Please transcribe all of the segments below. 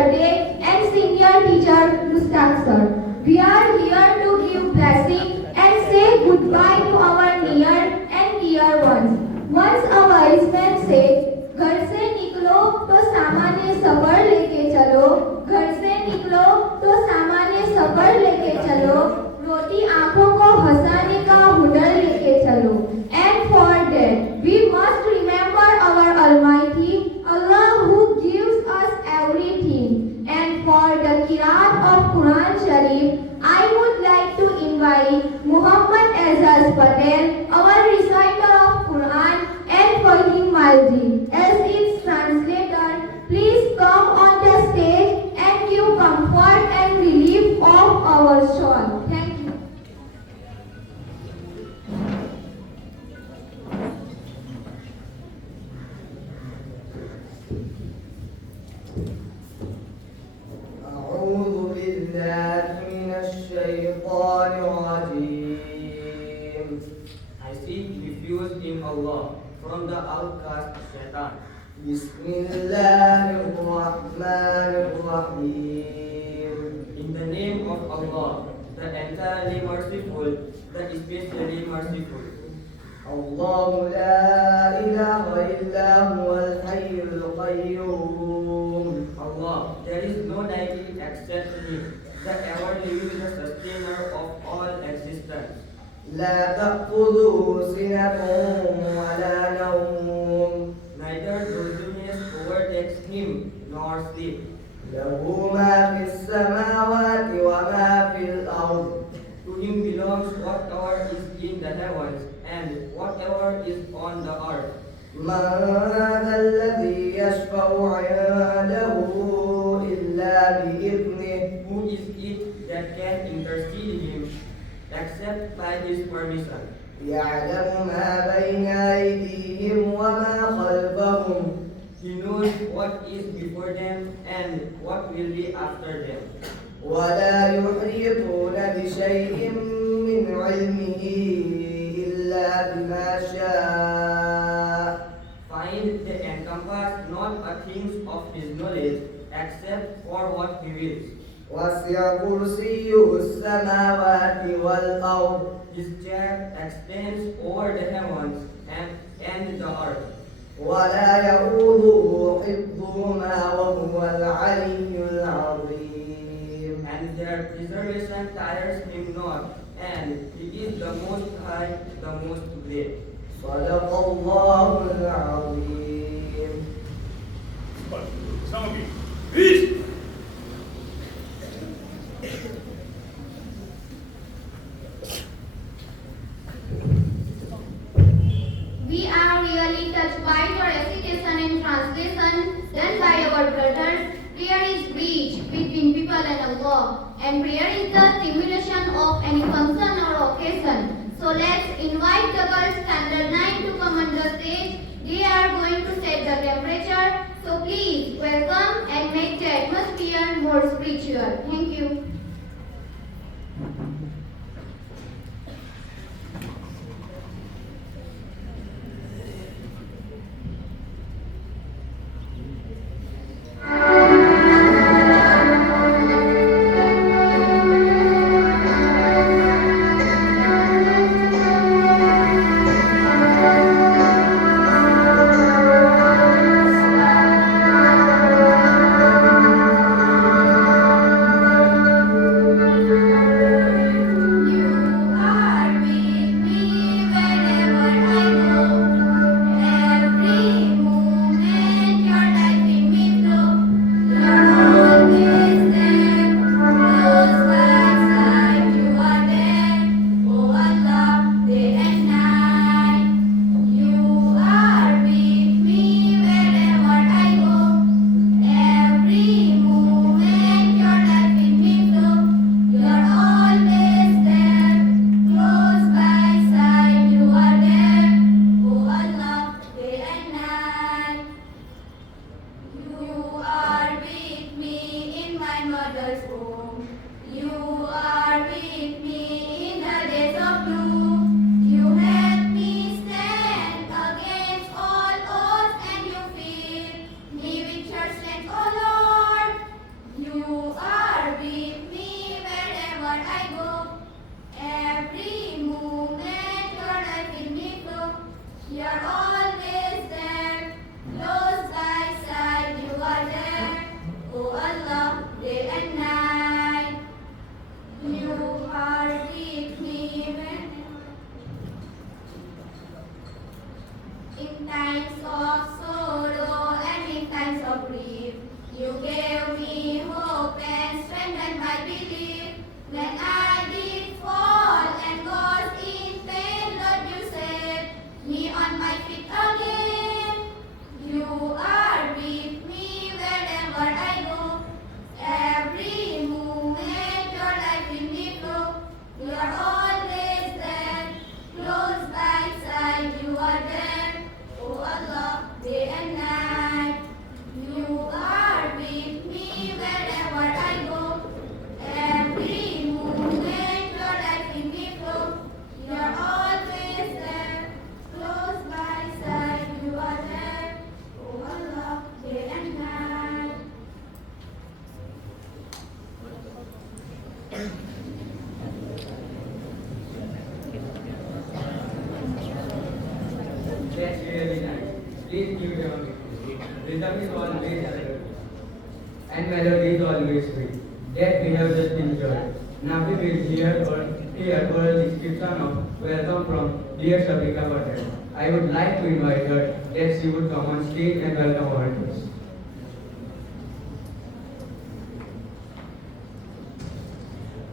Teacher Day and Senior Teacher Mustaq Sir. We are here to give blessing and say goodbye to our near and dear ones. Once a wise man said, घर से निकलो तो सामान्य सफर लेके चलो, घर से निकलो तो सामान्य सफर लेके चलो, रोटी आंखों को हंसाने का हुनर लेके चलो. And for that, we must remember our Almighty Allah who gives us everything. And for the Qiraat of Quran Sharif, I would like to invite Muhammad Azaz Patel, our reciter of Quran, and Fahim Malji as its translator. Please come on the stage and give comfort and relief of our soul. Thank you. أعوذ بالله من الشيطان الرجيم. I seek refuge in Allah from the outcast Shaitan. بسم الله الرحمن الرحيم. In the name of Allah, the entirely merciful, the especially merciful. الله لا إله إلا هو الحي القيوم. Allah, there is no deity except Him, the ever-living, the sustainer of all existence. لا تأخذه سنة ولا نوم. Neither dizziness overtakes Him nor sleep. له ما في السماوات وما في الأرض. To Him belongs whatever is in the heavens and whatever is on the earth. من ذا الذي يشفع عنده إلا بإذنه. Who is it that can intercede Him except by His permission? يعلم ما بين أيديهم وما خلفهم. He knows what is before them and what will be after them. ولا يحيطون بشيء من علمه إلا بما شاء. Find they encompass not a things of His knowledge except for what He wills. وسع كرسيه السماوات والأرض. His chair extends over the heavens and the earth. ولا يؤوده حفظهما وهو العلي العظيم. And their preservation tires Him not, and He is the most high, the most great. صدق الله العظيم. We are really touched by your recitation and translation done by our brothers. Prayer is bridge between people and Allah, and prayer is the stimulation of any function or occasion. So let's invite the girls standard 9 to come on the stage. They are going to set the temperature. So please welcome and make the atmosphere more spiritual. Thank you. of grief. You gave me hope and strengthened my belief. When I did fall and was in pain, Lord, you set me on my feet again. You are with me wherever I go. Every moment your life in me flow. You are always there, close by side. You are there, oh Allah, day and night. You are with me wherever I go. Every moment your life in me flow. You are always there, close by side. You are there, oh Allah, day and night. That's really nice. Please give them a big rhythm is always available. And melody is always sweet. That we have just enjoyed. Now we will hear a description of welcome from dear Shabika Patel. I would like to invite her that she would come on stage and welcome our guests.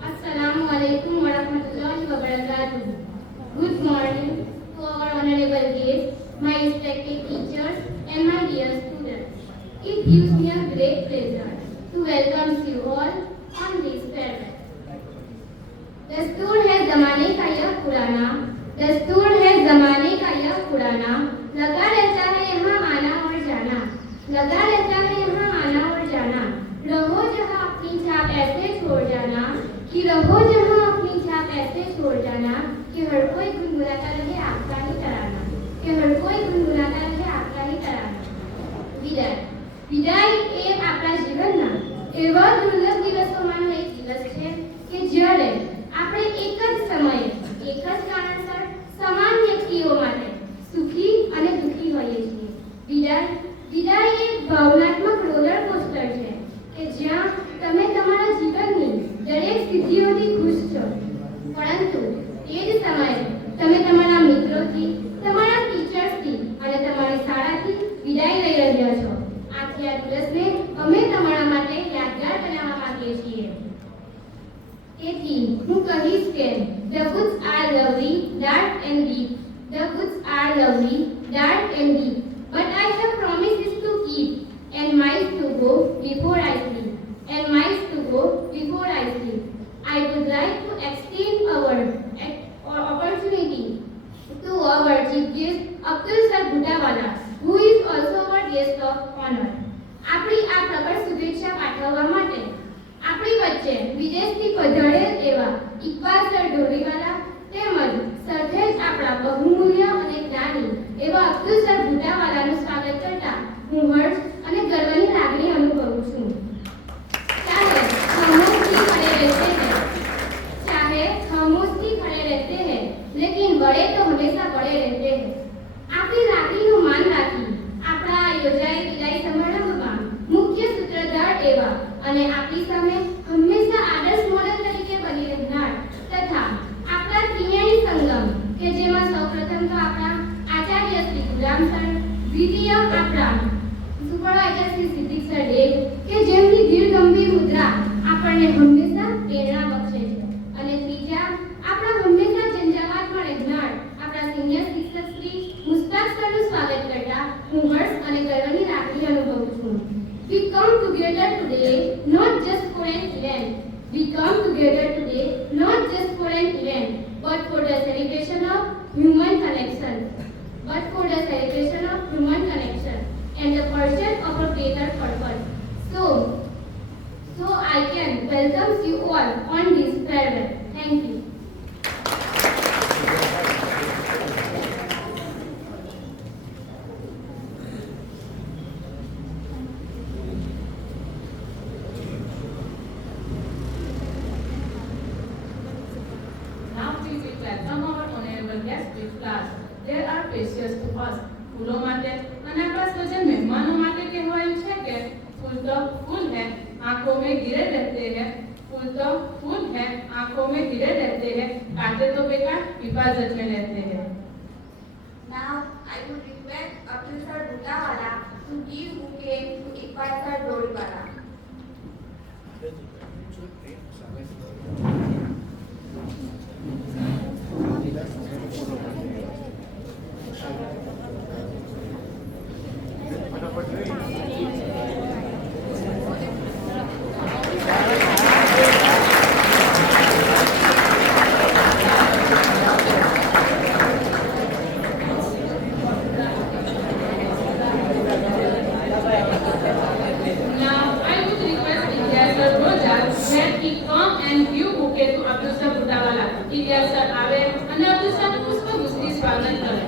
Assalamu alaikum wa rahmatullahi wa barakatuh. Good morning to our honorable guests, my respected teachers, and my dear students. It gives me a great pleasure to welcome you all on this farewell. दस्तूर है जमाने का यह पुराना, दस्तूर है जमाने का यह पुराना, लगा रहता है यहाँ आना और जाना, लगा रहता है यहाँ आना और जाना, रहो जहाँ अपनी छाप ऐसे छोड़ जाना, कि रहो जहाँ अपनी छाप ऐसे छोड़ जाना, कि हर कोई गुनगुनाता रहे आपका ही तराना, कि हर कोई गुनगुनाता रहे आपका ही तराना। विदाई, विदाई એ આપણા જીવનના એવા દુર્લભ દિવસોમાંનો એક દિવસ છે કે જ્યારે આપણે એક જ સમયે એક જ કારણસર સમાન વ્યક્તિઓ માટે સુખી અને દુઃખી હોઈએ છીએ। વિદાય, વિદાય એક ભાવનાત્મક રોલર કોસ્ટર છે કે જ્યાં તમે તમારા જીવનની દરેક સિદ્ધિઓથી ખુશ છો, પરંતુ એ જ સમયે તમે તમારા મિત્રોથી, તમારા ટીચર્સથી અને તમારી શાળાથી વિદાય લઈ રહ્યા છો। આથી આ દિવસને અમે તમારા માટે યાદગાર બનાવવા માંગીએ છીએ। તેથી હું કહીશ કે the woods are lovely, dark and deep. The woods are lovely, dark and deep. But I have promises to keep and miles to go before I sleep. And miles to go before I sleep. I would like to extend our opportunity to our chief guest Abdul Sir Bhutawala, who is also our guest of honor. આપણી આ પ્રબળ શુભેચ્છા પાઠવવા માટે આપણી વચ્ચે વિદેશથી પધારેલ એવા Iqbal sir ઢોલીવાલા તેમજ સાથે જ આપણા બહુમૂલ્ય અને જ્ઞાની એવા અબ્દુલ સર ભૂટાવાલાનું સ્વાગત કરતા હું હર્ષ અને ગર્વની લાગણી અનુભવું છું। ચાહે ખામોશથી ખડે રહેતે हैं, लेकिन बड़े तो हमेशा बड़े रहते हैं। આપણી લાગણીનું માન રાખી આપણા યોજાયેલ વિદાય સમારંભમાં મુખ્ય સૂત્રધાર એવા અને આપણી સામે હંમેશા આદર્શ મોડેલ તરીકે બની રહેનાર તથા આપણા ત્રિવેણી સંગમ કે જેમાં સૌપ્રથમ તો આપણા આચાર્ય શ્રી ગુલામ સર, દ્વિતીય આપણા સુપરવાઇઝર શ્રી સિદ્દીક સર ડેગ કે જેમની ધીર ગંભીર મુદ્રા આપણને હંમેશા પ્રેરણા બક્ષે છે, અને ત્રીજા આપણા હંમેશા ઝંઝાવાતમાં રહેનાર આપણા સિનિયર શિક્ષક શ્રી મુસ્તાક સરનું સ્વાગત કરતા હું હર્ષ અને ગર્વની લાગણી અનુભવું છું। We come together today not just for an event. We come together today not just for an event, but for the celebration of human connection. But for the celebration of human connection and the pursuit of a greater purpose. So I can welcome you all on this farewell. Thank you. They are precious to us. ફૂલો માટે અને આપણા સ્વજન મહેમાનો માટે કહેવાયું છે કે ફૂલ તો ફૂલ है आंखों में गिरे रहते हैं, फूल तो फूल है आंखों में गिरे रहते हैं, कांटे तो बेकार हिफाजत में रहते हैं। Now I would request Abdul Sir Bhutawala to give bouquet to Iqbal sir Doriwala. Now, I would request Ilyas sir Roja that he come and give bouquet to Abdul sir Butawala. Ilyas sir આવે અને અબ્દુલ સરનું પુષ્પગુચ્છથી સ્વાગત કરે.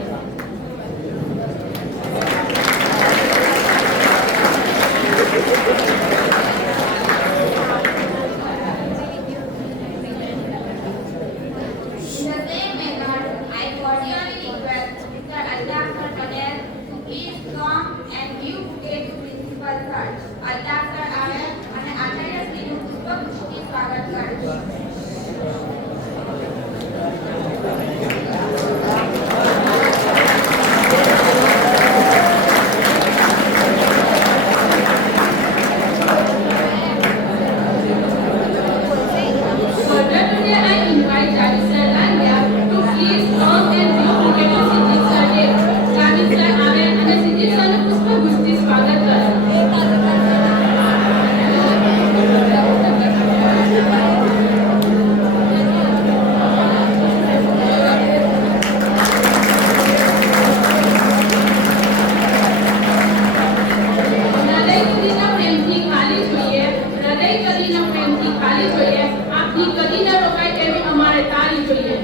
In the same manner, I cordially request Mr. Altaf Sir Patel to please come and give bouquet to Principal Sir. Altaf Sir આવે અને આચાર્યશ્રીનું પુષ્પગુચ્છથી સ્વાગત કરે. Furthermore, I invite Javed sir Langia to please come and give bouquet to Siddiq sir Dev. Javed sir આવે અને સિદ્દીક સરનું પુષ્પગુચ્છથી સ્વાગત કરે. હૃદય કદીના પ્રેમથી ખાલી જોઈએ, હૃદય કદીના પ્રેમથી ખાલી જોઈએ, આપની કદી ન રોકાય તેવી અમારે તારી જોઈએ.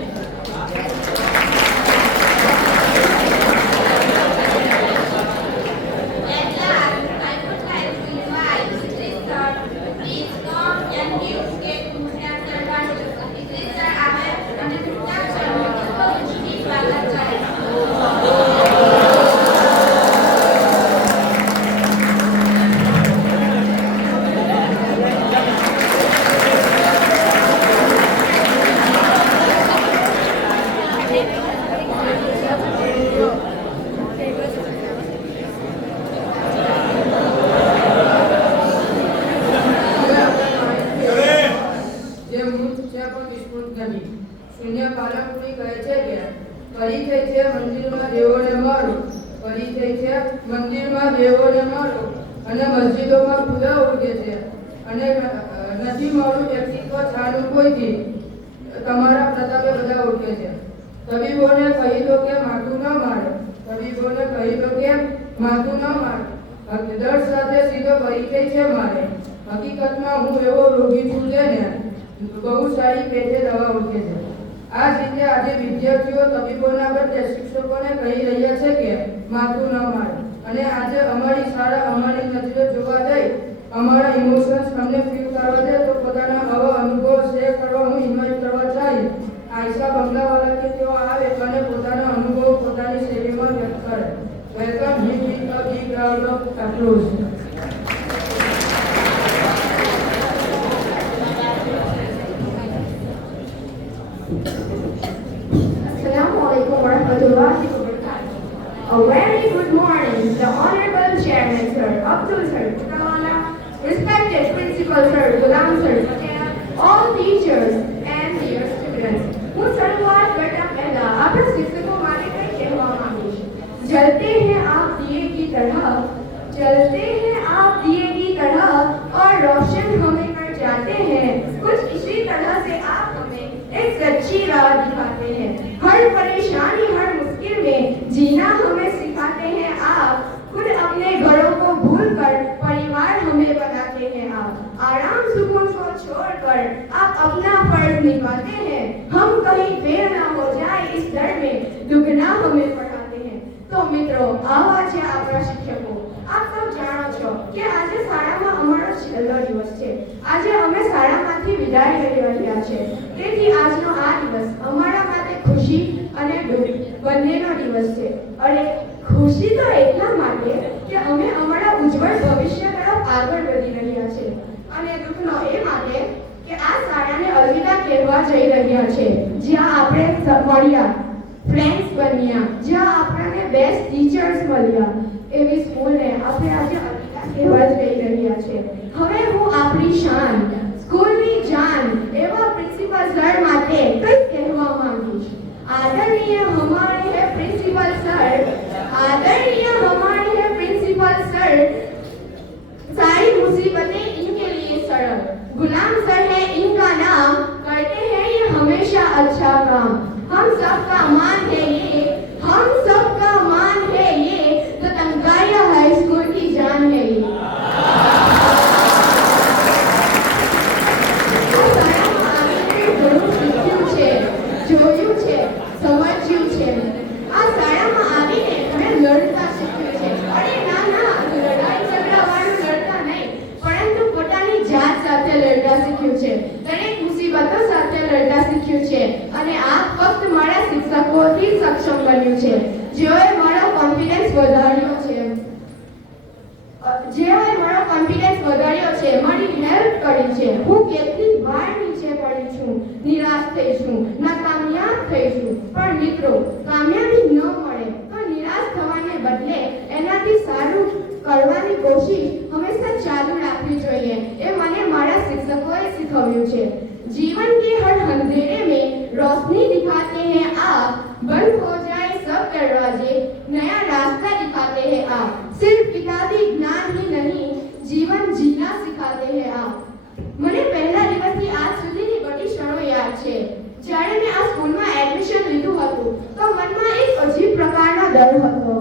At last, I would like to invite Idris sir to please come and give bouquet to Mustab sir Raju. Idris sir આવે અને મુસ્તાક સરનું પુષ્પગુચ્છથી સ્વાગત કરે. જે મૃત છે પણ વિસ્મૃત નથી. શૂન્ય પાલનપુરી કહે છે કે પરિચય છે મંદિરમાં દેવોને મારું, પરિચય છે મંદિરમાં દેવોને મારું, અને મસ્જિદોમાં ફૂલા ઉગે છે, અને નથી મારું વ્યક્તિત્વ છાનું કોઈથી, તમારા પ્રતાપે બધા ઓળખે છે. તબીબોને કહી દો કે માથું ન મારે, તબીબોને કહી દો કે માથું ન મારે, દર્દ સાથે સીધો પરિચય છે મારે. હકીકતમાં હું એવો રોગી છું જેને બહુ સારી પેટે દવા ઓળખે છે. આ જ રીતે આજે વિદ્યાર્થીઓ તબીબોના બદલે શિક્ષકોને કહી રહ્યા છે કે માથું ન મારે. અને આજે અમારી શાળા અમારી નજરે જોવા જઈ અમારા ઇમોશન્સ અમને ફીલ કરવા દે તો પોતાના આવા અનુભવ શેર કરવા હું ઇન્વાઇટ કરવા ચાહીશ આયશા બંગલાવાલા કે તેઓ આવે અને પોતાના અનુભવ પોતાની શૈલીમાં વ્યક્ત કરે. Welcome him with a big round of applause. Assalamualaikum warahmatullahi wabarakatuh. A very good morning, the Honorable Chairman Sir Abdul Sir Butawala, respected Principal Sir Ghulam Sir Patel, all teachers and dear students. હું શરૂઆત કરતા પહેલા આપણા શિક્ષકો માટે કંઈ કહેવા માંગુ છું. जलते हैं आप दिए की तरह, जलते हैं आप दिए की तरह और रोशन हमें कर जाते हैं. कुछ इसी तरह से आप हमें एक सच्ची राह दिखाते हैं. हर परेशानी हर मुश्किल में जीना हमें सिखाते हैं आप. खुद अपने घरों को भूलकर परिवार हमें बनाते हैं आप. आराम सुकून को छोड़कर आप अपना फर्ज निभाते हैं. हम कहीं फेल ना हो जाए इस डर में दुगना हमें पढ़ाते हैं. तो मित्रों, आवा છે આપણા શિક્ષકો. આપ સૌ જાણો છો કે આજે શાળામાં અમારો છેલ્લો દિવસ છે. આજે અમે શાળામાંથી વિદાય લઈ રહ્યા છે. તેથી આજનો આ દિવસ અમારા માટે ખુશી અને દુઃખ બંનેનો દિવસ છે. અને ખુશી તો એટલા માટે કે અમે અમારા ઉજ્જવળ ભવિષ્ય તરફ આગળ વધી રહ્યા છે, અને દુઃખનો એ માટે કે આ શાળાને અલવિદા કહેવા જઈ રહ્યા છે, જ્યાં આપણે મળ્યા, ફ્રેન્ડ્સ બન્યા, જ્યાં આપણને બેસ્ટ ટીચર્સ મળ્યા. એવી સ્કૂલને આપણે આજે અનિતા કહેવા જઈ રહ્યા છે. હવે હું આપણી શાન, સ્કૂલની જાન એવા પ્રિન્સિપલ સર માટે કંઈક કહેવા માંગીશ. आदरणीय हमारे है प्रिंसिपल सर, आदरणीय हमारे है प्रिंसिपल सर, सारी मुसीबतें इनके लिए सरल, गुलाम सर है इनका नाम, करते हैं ये हमेशा अच्छा काम, हम सबका मान है ये, हम सबका मान है ये, तो तंगारिया हाई स्कूल की जान है ये. જોયું છે, સમજ્યું છે. આ શાળામાં આવીને અમે લડતા શીખ્યું છે. અરે ના, લડાઈ ઝઘડાવાળું લડતા નહીં, પરંતુ પોતાની જાત સાથે લડતા શીખ્યું છે. દરેક મુસીબતો સાથે લડતા શીખ્યું છે. અને આ ફક્ત મારા શિક્ષકોથી સક્ષમ બન્યું છે, જેઓએ મારો કોન્ફિડન્સ વધાર્યો છે, મારી હેલ્પ કરી છે. હું કેટલી વાર નીચે પડી છું, નિરાશ થઈ છું, નાકામયાબ થઈ છું, પણ મિત્રો, કામયાબી ન મળે તો નિરાશ થવાને બદલે એનાથી સારું કરવાની કોશિશ હંમેશા ચાલુ રાખવી જોઈએ. એ મને મારા શિક્ષકોએ શીખવ્યું છે. जीवन के हर अंधेरे में रोशनी दिखाते हैं आप, बंद हो जाए सब दरवाजे, नया रास्ता दिखाते हैं आप, सिर्फ किताबी ज्ञान ही नहीं, जीवन जीना सिखाते हैं आप. મને પહેલા દિવસથી આજ સુધીની બધી ક્ષણો યાદ છે. જ્યારે મેં આ સ્કૂલમાં એડમિશન લીધું હતું તો મનમાં એક અજીબ પ્રકારનો ડર હતો.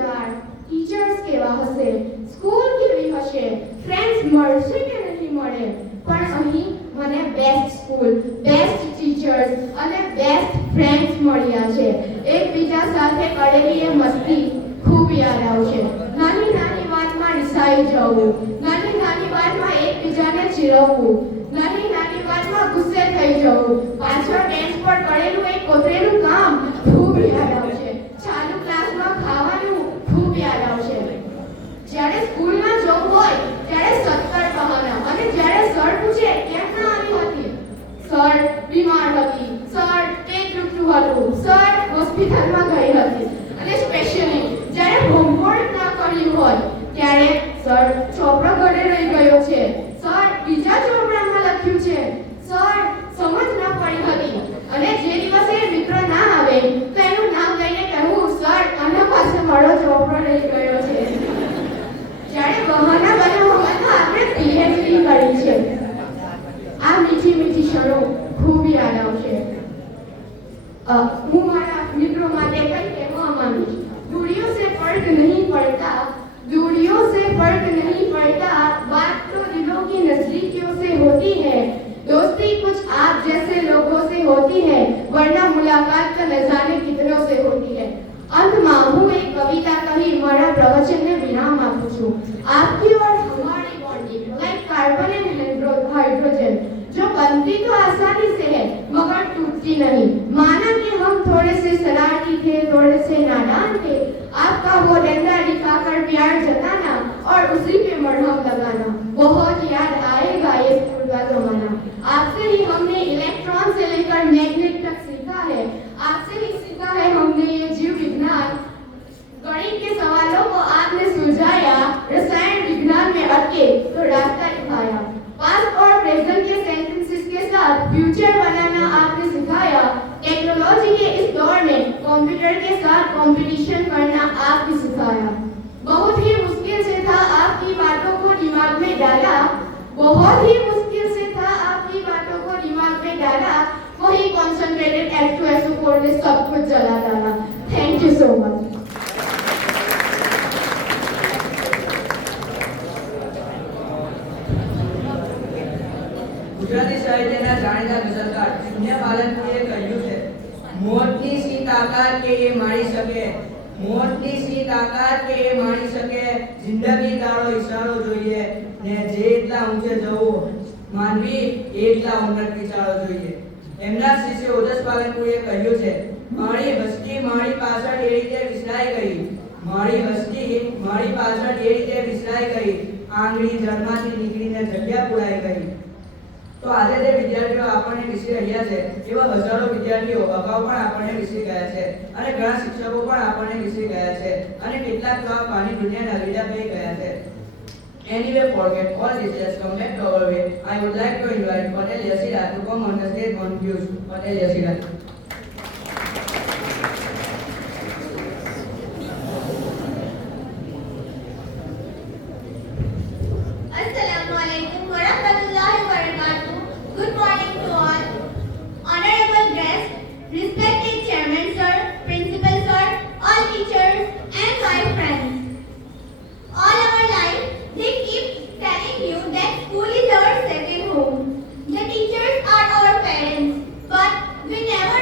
યાર, ટીચર્સ કેવા હશે, સ્કૂલ કેવી હશે, ફ્રેન્ડ્સ મળશે કે નહીં મળે. પણ અહીં મને બેસ્ટ સ્કૂલ, બેસ્ટ ટીચર્સ અને બેસ્ટ ફ્રેન્ડ્સ મળ્યા છે. એકબીજા સાથે કરેલી એ મસ્તી ખૂબ યાદ આવશે. નાની નાની વાતમાં રિસાઈ જવું, નાની નાની વાતમાં એકબીજાને ચીરવવું, નાની નાની વાતમાં ગુસ્સે થઈ જવું, પાછળ બેન્ચ પર કરેલું એક કોતરેલું કામ ખૂબ યાદ આવશે. ચાલુ ક્લાસમાં ખાવાનું ખૂબ યાદ આવશે. જ્યારે સ્કૂલમાં જવું હોય ત્યારે 70 બહાના, અને જ્યારે સર પૂછે કેમ ના આવી હતી, સર બીમાર હતી, સર પેટ દુખતું હતું, સર હોસ્પિટલમાં ગઈ હતી. અને સ્પેશિયલી જ્યારે હોમવર્ક ના કર્યું હોય ત્યારે સર ચોપડો ઘરે રહી ગયો છે, સર બીજા ચોપડામાં લખ્યું છે, સર સમજ ના પડી હતી. અને જે દિવસે મિત્રો ના આવે તો એનું નામ લઈને કહેવું, સર આના પાસે મારો ચોપડો રહી ગયો છે. જ્યારે બહાના બનાવવા હોય તો આપણે પીએચડી કરી છે. આ મીઠી મીઠી ક્ષણો ખૂબ યાદ આવશે. હું મારા મિત્રો માટે કંઈ કહેવા માંગીશ. दूरियों से फर्क नहीं पड़ता, दूरियों से फर्क नहीं पड़ता, बात तो दिलों की नजदीकियों से होती है, दोस्ती कुछ आप जैसे लोगों से होती है, वरना मुलाकात का न जाने कितनों से होती है. अंतમાં હું એક કવિતા કહી મારા પ્રવચનને વિરામ આપું છું. आपकी और हमारी bonding like carbon and hydrogen, जो बनती तो आसानी से है मगर टूटती नहीं. माना कि हम थोड़े से शरारती थे, थोड़े से नादान थे, आपका वो डंडा दिखाकर प्यार जताना और उसी पे मरहम लगाना, बहुत याद आएगा ये स्कूल का जमाना. आपसे ही हमने इलेक्ट्रॉन से लेकर मैग्नेट तक सीखा है, आपसे ही सीखा है हमने ये जीव विज्ञान. गणित के सवालों को आपने सुलझाया, रसायन विज्ञान में अटके तो रास्ता दिखाया. पास्ट और प्रेजेंट के सेंटेंसेस के साथ फ्यूचर बनाना आपने सिखाया. टेक्नोलॉजी के इस दौर में कंप्यूटर के साथ कंपटीशन करना आपने सिखाया. बहुत ही मुश्किल से था आपकी बातों को दिमाग में डाला, बहुत ही मुश्किल से था आपकी बातों को दिमाग में डाला, वही कॉन्सेंट्रेटेड H2SO कोड ने सब कुछ जला डाला. Thank you so much. Gujarati સાહિત્યના જાણીતા ગઝલકાર શૂન્ય પાલનપુરીએ કહ્યું છે, મોતની સી તાકાત કે એ માણી શકે, મોતની સી તાકાત કે એ માણી શકે, જિંદગી તારો ઈશારો જોઈએ ને જેટલા ઊંચે જવું માનવી એટલા ઉન્નત વિચારો જોઈએ. એમના શિષ્ય ઓજસ પાલનપુરીએ કહ્યું છે, મારી હસ્તી મારી પાછળ એ રીતે વિસરાઈ ગઈ, મારી હસ્તી મારી પાછળ એ રીતે વિસરાઈ ગઈ, આંગળી જળમાંથી નીકળીને જગ્યા પુરાઈ ગઈ. તો આજે જે વિદ્યાર્થીઓ આપણને વિશે રહ્યા છે એવા હજારો વિદ્યાર્થીઓ અગાઉ પણ આપણને વિશે ગયા છે અને ઘણા શિક્ષકો પણ આપણને વિશે ગયા છે અને કેટલાક તો આ પાની દુનિયાના વિડા થઈ ગયા છે. Anyway, forget all this. Let's come back to our way. I would like to invite Patel Yasira to come on the stage on views. Patel Yasira. Assalamualaikum warahmatullahi wabarakatuh. Good morning to all. Honorable guests, respected chairman sir, principal sir, all teachers and my friends. All our life, they keep telling you that school is our second home. The teachers are our parents, but we never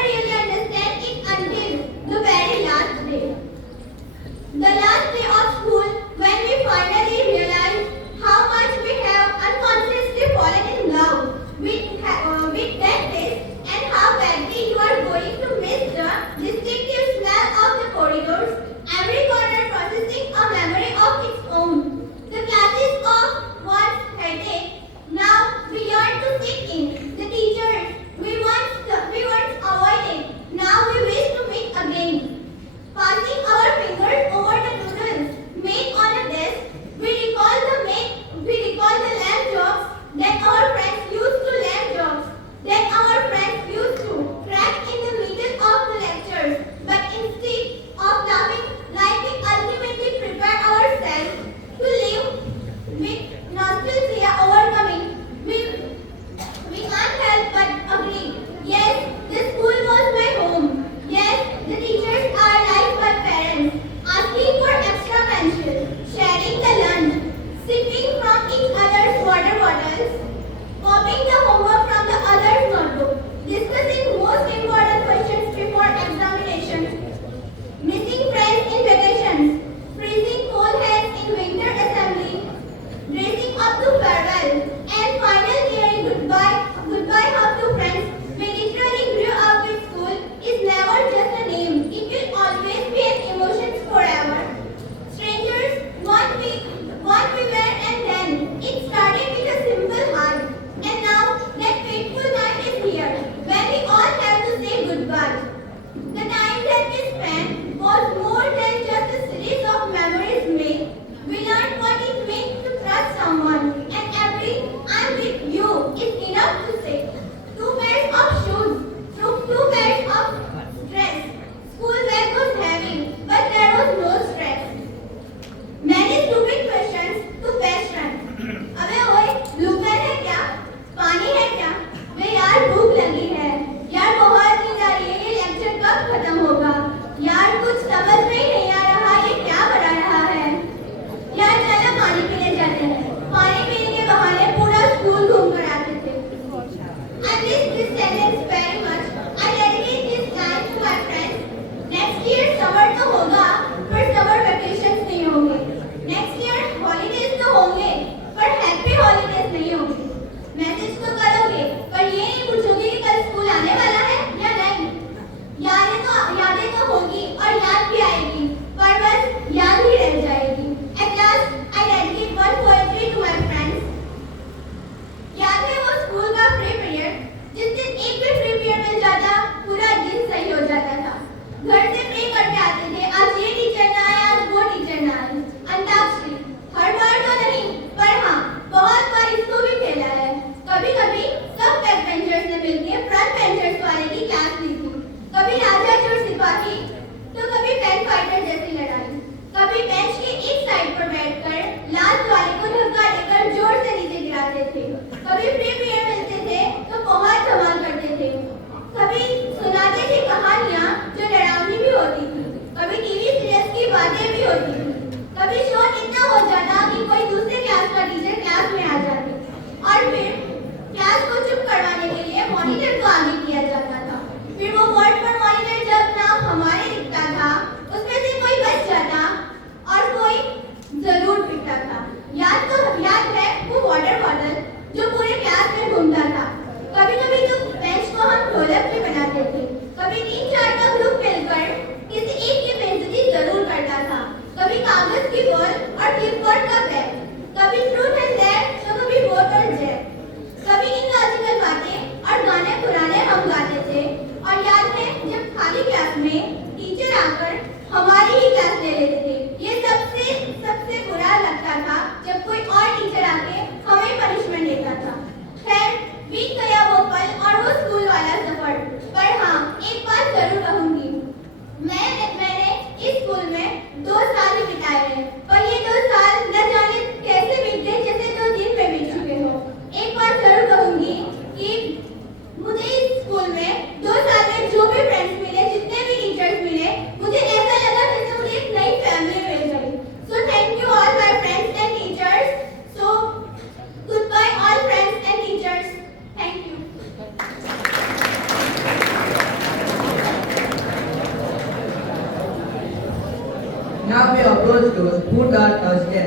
food और thirst है।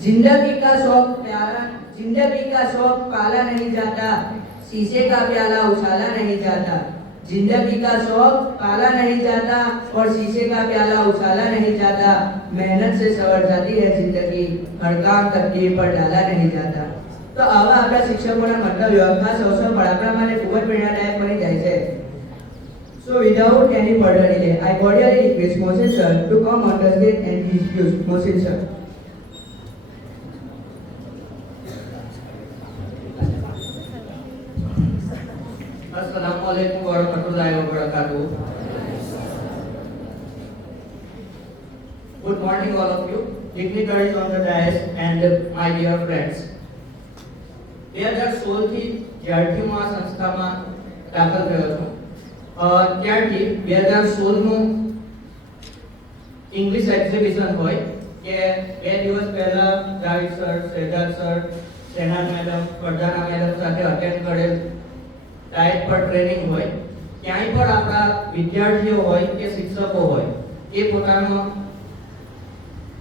जिंदगी का शौक पाला नहीं जाता, शीशे का प्याला उछाला नहीं जाता। जिंदगी का शौक पाला नहीं जाता और शीशे का प्याला उछाला नहीं जाता। मेहनत से सवर जाती है जिंदगी, हर काम तकदीर पर डाला नहीं जाता। तो आवा आपણા શિક્ષકોના મંતવ્યો ખાસ અવસર પર આપણા માટે ખૂબ જ પ્રેરણાદાયક બની જાય છે. So without any further delay, I cordially request Mohsin sir to come on the stage and his views. Mohsin sir. Assalamualaikum warahmatullahi wabarakatuh. Good morning all of you, dignitaries on the dais and my dear friends. 2016 થી જ્યારથી હું આ સંસ્થામાં દાખલ થયો છું ત્યારથી 2016 નું ઇંગ્લિશ એક્ઝિબિશન હોય કે 2 દિવસ પહેલા જાવેદ સર, શહેજાદ સર, સેના મેડમ, પ્રધાના મેડમ સાથે અટેન્ડ કરેલ ડાયટ પર ટ્રેનિંગ હોય, ક્યાંય પણ આપણા વિદ્યાર્થીઓ હોય કે શિક્ષકો હોય એ પોતાનો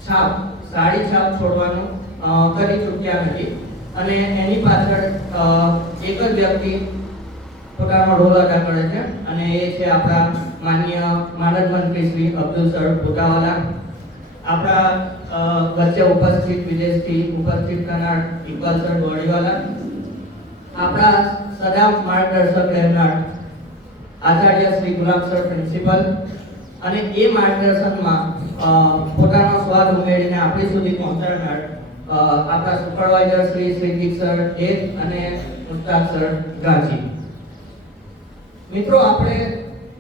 છાપ, સારી છાપ છોડવાનું કરી ચૂક્યા નથી અને એની પાછળ એક જ વ્યક્તિ પોતાનો રોલ અદા કરે છે અને એ છે આપણા માનનીય માનદ મંત્રી શ્રી અબ્દુલ સર ભૂટાવાલા. આપણા વચ્ચે ઉપસ્થિત વિદેશથી ઉપસ્થિત થનાર ઇકબાલ સર દોડીવાલા, આપણા સદા માર્ગદર્શક રહેનાર આચાર્ય શ્રી ગુલાબ સર પ્રિન્સિપલ અને એ માર્ગદર્શનમાં પોતાનો સ્વાદ ઉમેરીને આપણી સુધી પહોંચાડનાર આપણા સુપરવાઇઝર શ્રી શ્રીજીત સર એક અને મુસ્તાક સર ગાંચી. મિત્રો, આપણે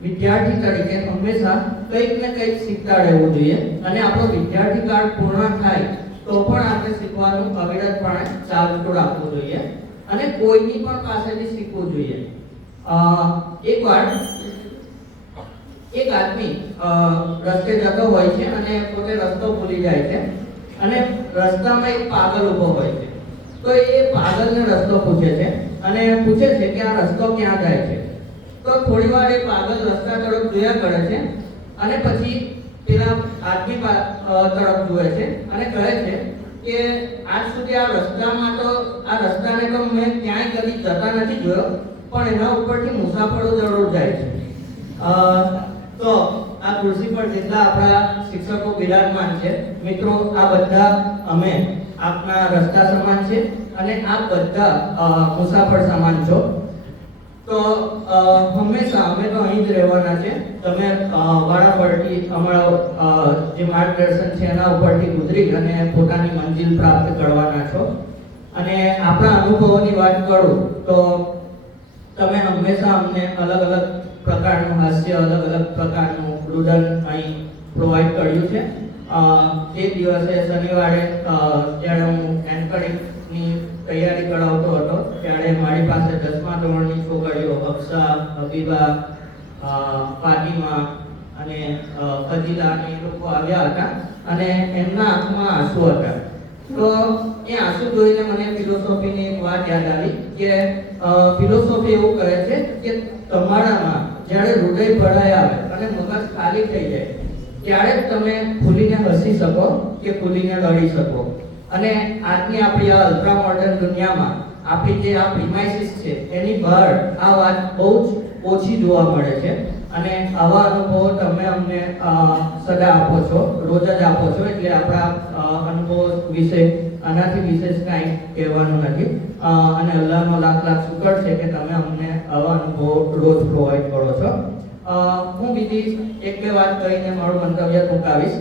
વિદ્યાર્થી તરીકે હંમેશા કંઈક ને કંઈક શીખતા રહેવું જોઈએ અને આપણો વિદ્યાર્થી કાળ પૂર્ણ થાય તો પણ આપણે શીખવાનું અવિરતપણે ચાલુ રાખવું જોઈએ અને કોઈની પણ પાસેથી શીખવું જોઈએ. એકવાર એક આદમી રસ્તે જતો હોય છે અને પોતે રસ્તો ભૂલી જાય છે અને રસ્તામાં એક પાગલ ઊભો હોય છે. તો એ પાગલને રસ્તો પૂછે છે અને પૂછે છે કે આ રસ્તો ક્યાં જાય છે. તો થોડી વાર એ પાગલ રસ્તા તરફ જોયા કરે છે અને પછી પેલા આદમી તરફ જુએ છે અને કહે છે કે આજ સુધી આ રસ્તાને તો મેં ક્યાંય કદી જતા નથી જોયો, પણ એના ઉપરથી મુસાફરો જરૂર જાય છે. તો આ ખુરશી પર જેટલા આપણા શિક્ષકો બિરાજમાન છે, મિત્રો, આ બધા અમે આપના રસ્તા સમાન છે અને આ બધા મુસાફર સમાન છો. તો હંમેશા અમે તો અહીં જ રહેવાના છે. તમે વારાફરતી અમારા જે માર્ગદર્શન છે એના ઉપરથી ગુજરી અને પોતાની મંજિલ પ્રાપ્ત કરવાના છો. અને આપણા અનુભવોની વાત કરું તો તમે હંમેશા અમને અલગ અલગ પ્રકારનું હાસ્ય, અલગ અલગ પ્રકારનું રુદન અહીં પ્રોવાઈડ કર્યું છે. તે દિવસે શનિવારે જ્યારે હું એન્કરિંગની તૈયારી કરાવતો હતો ત્યારે મારી પાસે 10મા ધોરણની છોકરીઓ અક્ષા, હબીબા, ફાતિમા અને ફજીલા એ લોકો આવ્યા હતા અને એમના આંખમાં આંસુ હતા. તો એ આંસુ જોઈને મને ફિલોસોફીની એક વાત યાદ આવી કે ફિલોસોફી એવું કહે છે કે તમારામાં જ્યારે હૃદય ભરાઈ આવે અને મગજ ખાલી થઈ જાય ત્યારે જ તમે ખુલીને હસી શકો કે ખુલીને લડી શકો. અને આજની આપણી આ અલ્ટ્રા મોડર્ન દુનિયામાં આપણી જે આ પ્રિમાઇસીસ છે એની બહાર આ વાત બહુ જ ઓછી જોવા મળે છે અને આવા અનુભવો તમે અમને સદા આપો છો, રોજ જ આપો છો. એટલે આપણા અનુભવો વિશે આનાથી વિશેષ કાંઈ કહેવાનું નથી અને અલ્લાહનો લાખ લાખ શુકર છે કે તમે અમને આવા અનુભવો રોજ પ્રોવાઈડ કરો છો. હું બીજી એક બે વાત કહીને મારું મંતવ્ય ટૂંકાવીશ.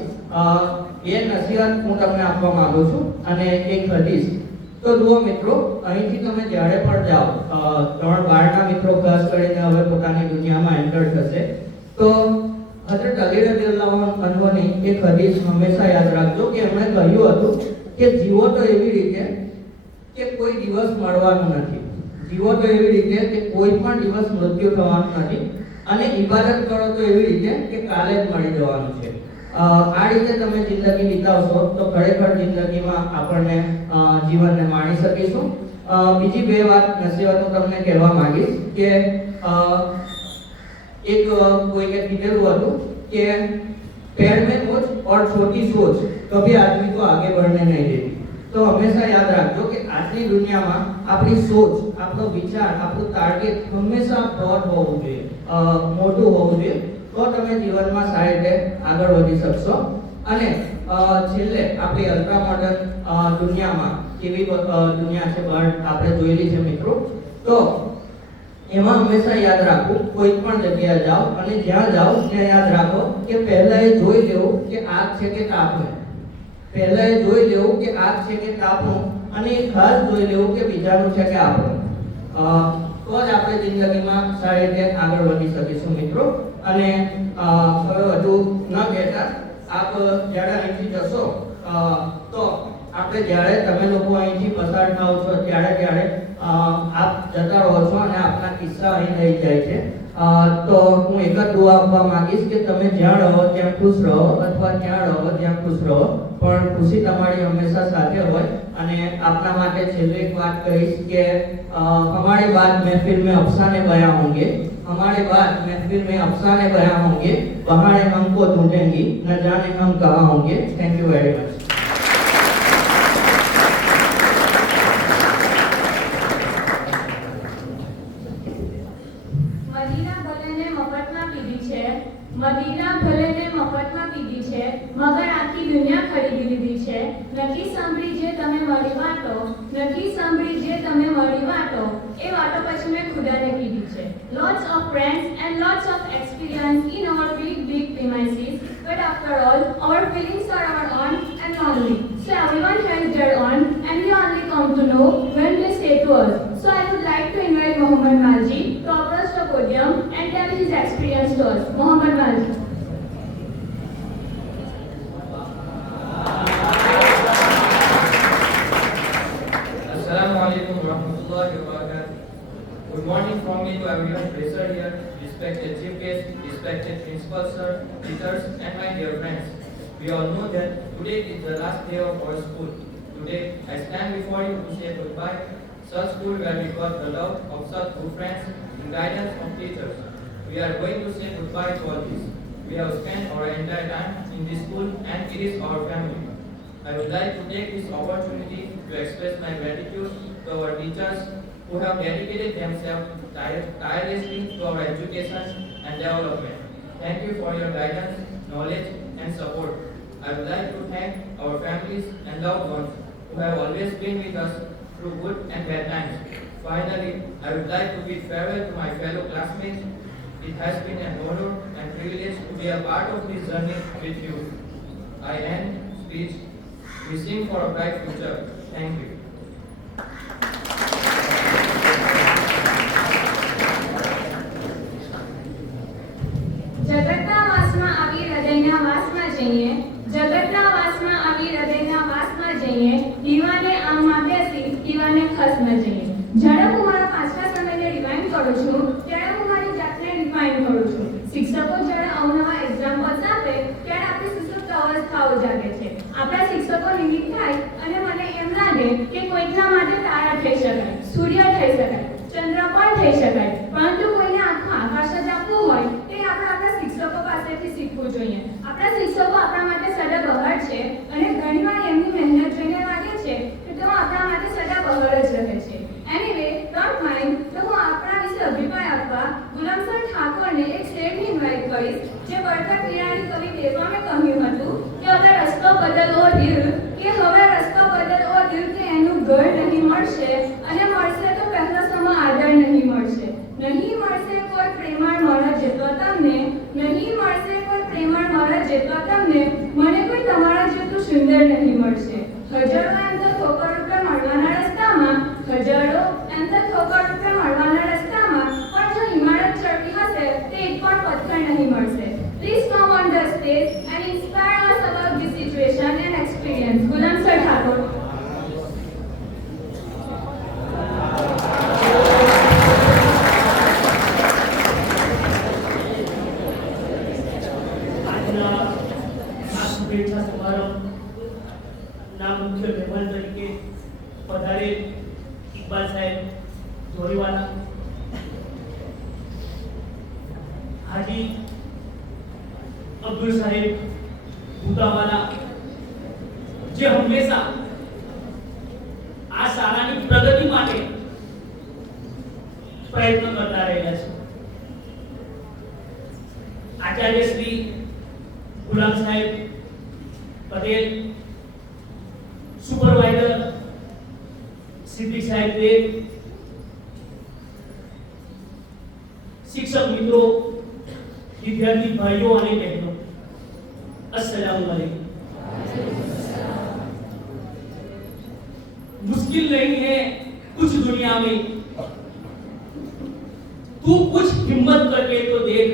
એ નસીહત હું તમને આપવા માંગુ છું અને એક હદીસ. તો જુઓ મિત્રો, અહીંથી તમે જ્યારે પણ જાઓ, 3-12ના મિત્રો ખાસ કરીને હવે પોતાની દુનિયામાં એન્ટર થશે, તો હઝરત અલી રઝિયલ્લાહુ અન્હુની એક હદીસ હંમેશા યાદ રાખજો કે એમણે કહ્યું હતું કે જીવો તો એવી રીતે કે કોઈ દિવસ મરવાનું નથી, જીવો તો એવી રીતે કે કોઈ પણ દિવસ મૃત્યુ થવાનું નથી અને ઇબાદત કરો તો એવી રીતે કે કાલે જ મળી જવાનું છે. આ રીતે તમે જિંદગી વિતાવશો તો ખરેખર જિંદગીમાં આપણને જીવનને માણી શકીશું. બીજી બે વાત નસીહત હું તમને કહેવા માંગીશ કે એક કોઈએ કીધેલું હતું કે पेड़ में नोच और छोटी सोच कभी आदमी को आगे बढ़ने नहीं देती। तो हमेशा याद रखो कि આજની દુનિયામાં આપણી સોચ, આપણો વિચાર, આપણું ટાર્ગેટ હંમેશા બ્રોડ હોવું જોઈએ, મોટું હોવું જોઈએ, તો તમે જીવનમાં સારી રીતે આગળ વધી શકશો। અને છેલ્લે આપણી અલ્ટ્રા મોડર્ન દુનિયામાં કેવી દુનિયા છે બહાર આપણે જોયેલી છે મિત્રો, તો એમાં હંમેશા યાદ રાખવું, કોઈ પણ જગ્યાએ જાઓ અને જ્યાં જાઓ ત્યાં યાદ રાખો કે પહેલા એ જોઈ લેવું કે આગ છે કે તાપનું, પહેલા એ જોઈ લેવું કે આગ છે કે તાપનું, અને એ ખાસ જોઈ લેવું કે બીજાનું છે કે આપણું, તો જ આપણે જિંદગીમાં સારી રીતે આગળ વધી શકીશું મિત્રો। અને હવે વધુ ન કહેતા આપ જ્યારે અહીંથી જશો તો આપણે જ્યારે તમે લોકો અહીંથી પસાર થાઓ છો ત્યારે આપ જતા રહો છો અને આપના કિસ્સા અહીં રહી જાય છે, તો હું એક જ દુઆ આપવા માંગીશ કે તમે જ્યાં રહો ત્યાં ખુશ રહો, અથવા ત્યાં રહો ત્યાં ખુશ રહો, પણ ખુશી તમારી હંમેશા સાથે હોય। અને આપના માટે છેલ્લે એક વાત કહીશ કે हमारे बाद महफिल में अफसाने बयां होंगे, हमारे बाद महफिल में अफसाने बयां होंगे, बहाने हमको ढूंढेंगी, न जाने हम कहाँ होंगे। Thank you very much. Medina ભલેને મફતમાં પીધી છે, મદીના ભલેને મફતમાં પીધી છે, મગર આખી દુનિયા ખરીદી લીધી છે। નથી સાંભળી જે તમે મારી વાતો, નથી સાંભળી જે તમે મારી વાતો, એ વાતો પછી મેં ખુદાને કીધી છે। Lots of friends and lots of experience in our big premises, but after all our feelings are our own and lonely, so everyone has their own and we only come to know when they say to us। So I would like to invite Mohammed Malji to approach the podium and tell his experience to us. Mohammed Malji. Assalamualaikum warahmatullahi wabarakatuh. Good morning from me to everyone present here, respected chief guest, respected principal sir, teachers and my dear friends. We all know that today is the last day of our school. Today I stand before you to say goodbye, such school where we got the love of such good friends and guidance of teachers. We are going to say goodbye to all this. We have spent our entire time in this school and it is our family. I would like to take this opportunity to express my gratitude to our teachers who have dedicated themselves tirelessly to our education and development. Thank you for your guidance, knowledge and support. I would like to thank our families and loved ones who have always been with us through good and bad times. Finally, I would like to bid farewell to my fellow classmates. It has been an honor and privilege to be a part of this journey with you. I end speech wishing for a bright future. Thank you. જગતના વાસમાં આવી હૃદયના વાસમાં જઈએ, જગતના વાસમાં આવી હૃદયના વાસમાં જઈએ, દીવાને આમમાં બેસી દીવાને ખસમાં જઈએ। જ્યારે હું મારા પાછલા સમયને રિવાઇન્ડ કરું છું ત્યારે હું મારી જાતને રિફાઇન કરું છું। શિક્ષકો જ્યારે અવનવા એક્ઝામ્પલ્સ આપે ત્યારે આપણી સુસુપ્ત અવસ્થાઓ જાગે છે। આપણા શિક્ષકો નિમિત્ત થાય અને મને એમ લાગે કે કોઈકના માટે તારા થઈ શકાય, સૂર્ય થઈ શકાય, ચંદ્ર પણ થઈ શકાય, પરંતુ કોઈને આખું આકાશ જ આપવું હોય તે આપણે આપણા શિક્ષકો પાસેથી શીખવું જોઈએ। આપણા શિક્ષકો આપણા માટે સદા બહાર છે અને ઘણીવાર એમની મહેનત જોઈને લાગે છે કે તેઓ આપણા માટે સદા બહાર જ રહે છે। એનીવે ડોન્ટ માઇન્ડ, તો હું આપણા વિશે અભિપ્રાય આપવા ગુલામસર ઠાકોરને એક શેરની ઇન્વાઇટ કરીશ, જે બળકત મીરાની કવિ બેગમે કહ્યું હતું કે હવે રસ્તો બદલવો દિલ, કે હવે રસ્તો બદલવો દિલ, કે એનું ઘર નહીં મળશે અને મળશે તો પહેલા સમા આદર નહીં મળશે। નહીં મળશે કોઈ પ્રેમાળ મારા જેટલો તમને, નહીં મળશે કોઈ પ્રેમાળ મારા જેટલો તમને, મને કોઈ તમારા જેટલું સુંદર નહીં મળશે। હજારો એમ તો ઠોકર રૂપે મળવાના રસ્તામાં, હજારો એમ તો ઠોકર રૂપે મળવાના રસ્તામાં, પણ જો ઇમારત ચડતી હશે તે એક પણ પથ્થર નહીં મળશે। Please come on the stage and inspire us about this situation and experience. Gulam Sir Thakur. શુભેચ્છા સમારંભના મુખ્ય મહેમાન તરીકે પધારેલ ઇકબાલ સાહેબ જોરીવાલા, હાજી અબ્દુલ સાહેબ ભૂતાવાલા જે હંમેશા આ શાળાની પ્રગતિ માટે પ્રયત્ન કરતા રહ્યા છે. આચાર્ય શ્રી ગુલામ સાહેબ પટેલ, સુપરવાઇઝર સિદ્દીક સાહેબ દેવ, શિક્ષક મિત્રો, विद्यार्थी भाइयों और बहनों, अस्सलाम वालेकुम। मुश्किल नहीं है कुछ दुनिया में, तू कुछ हिम्मत करके तो देख,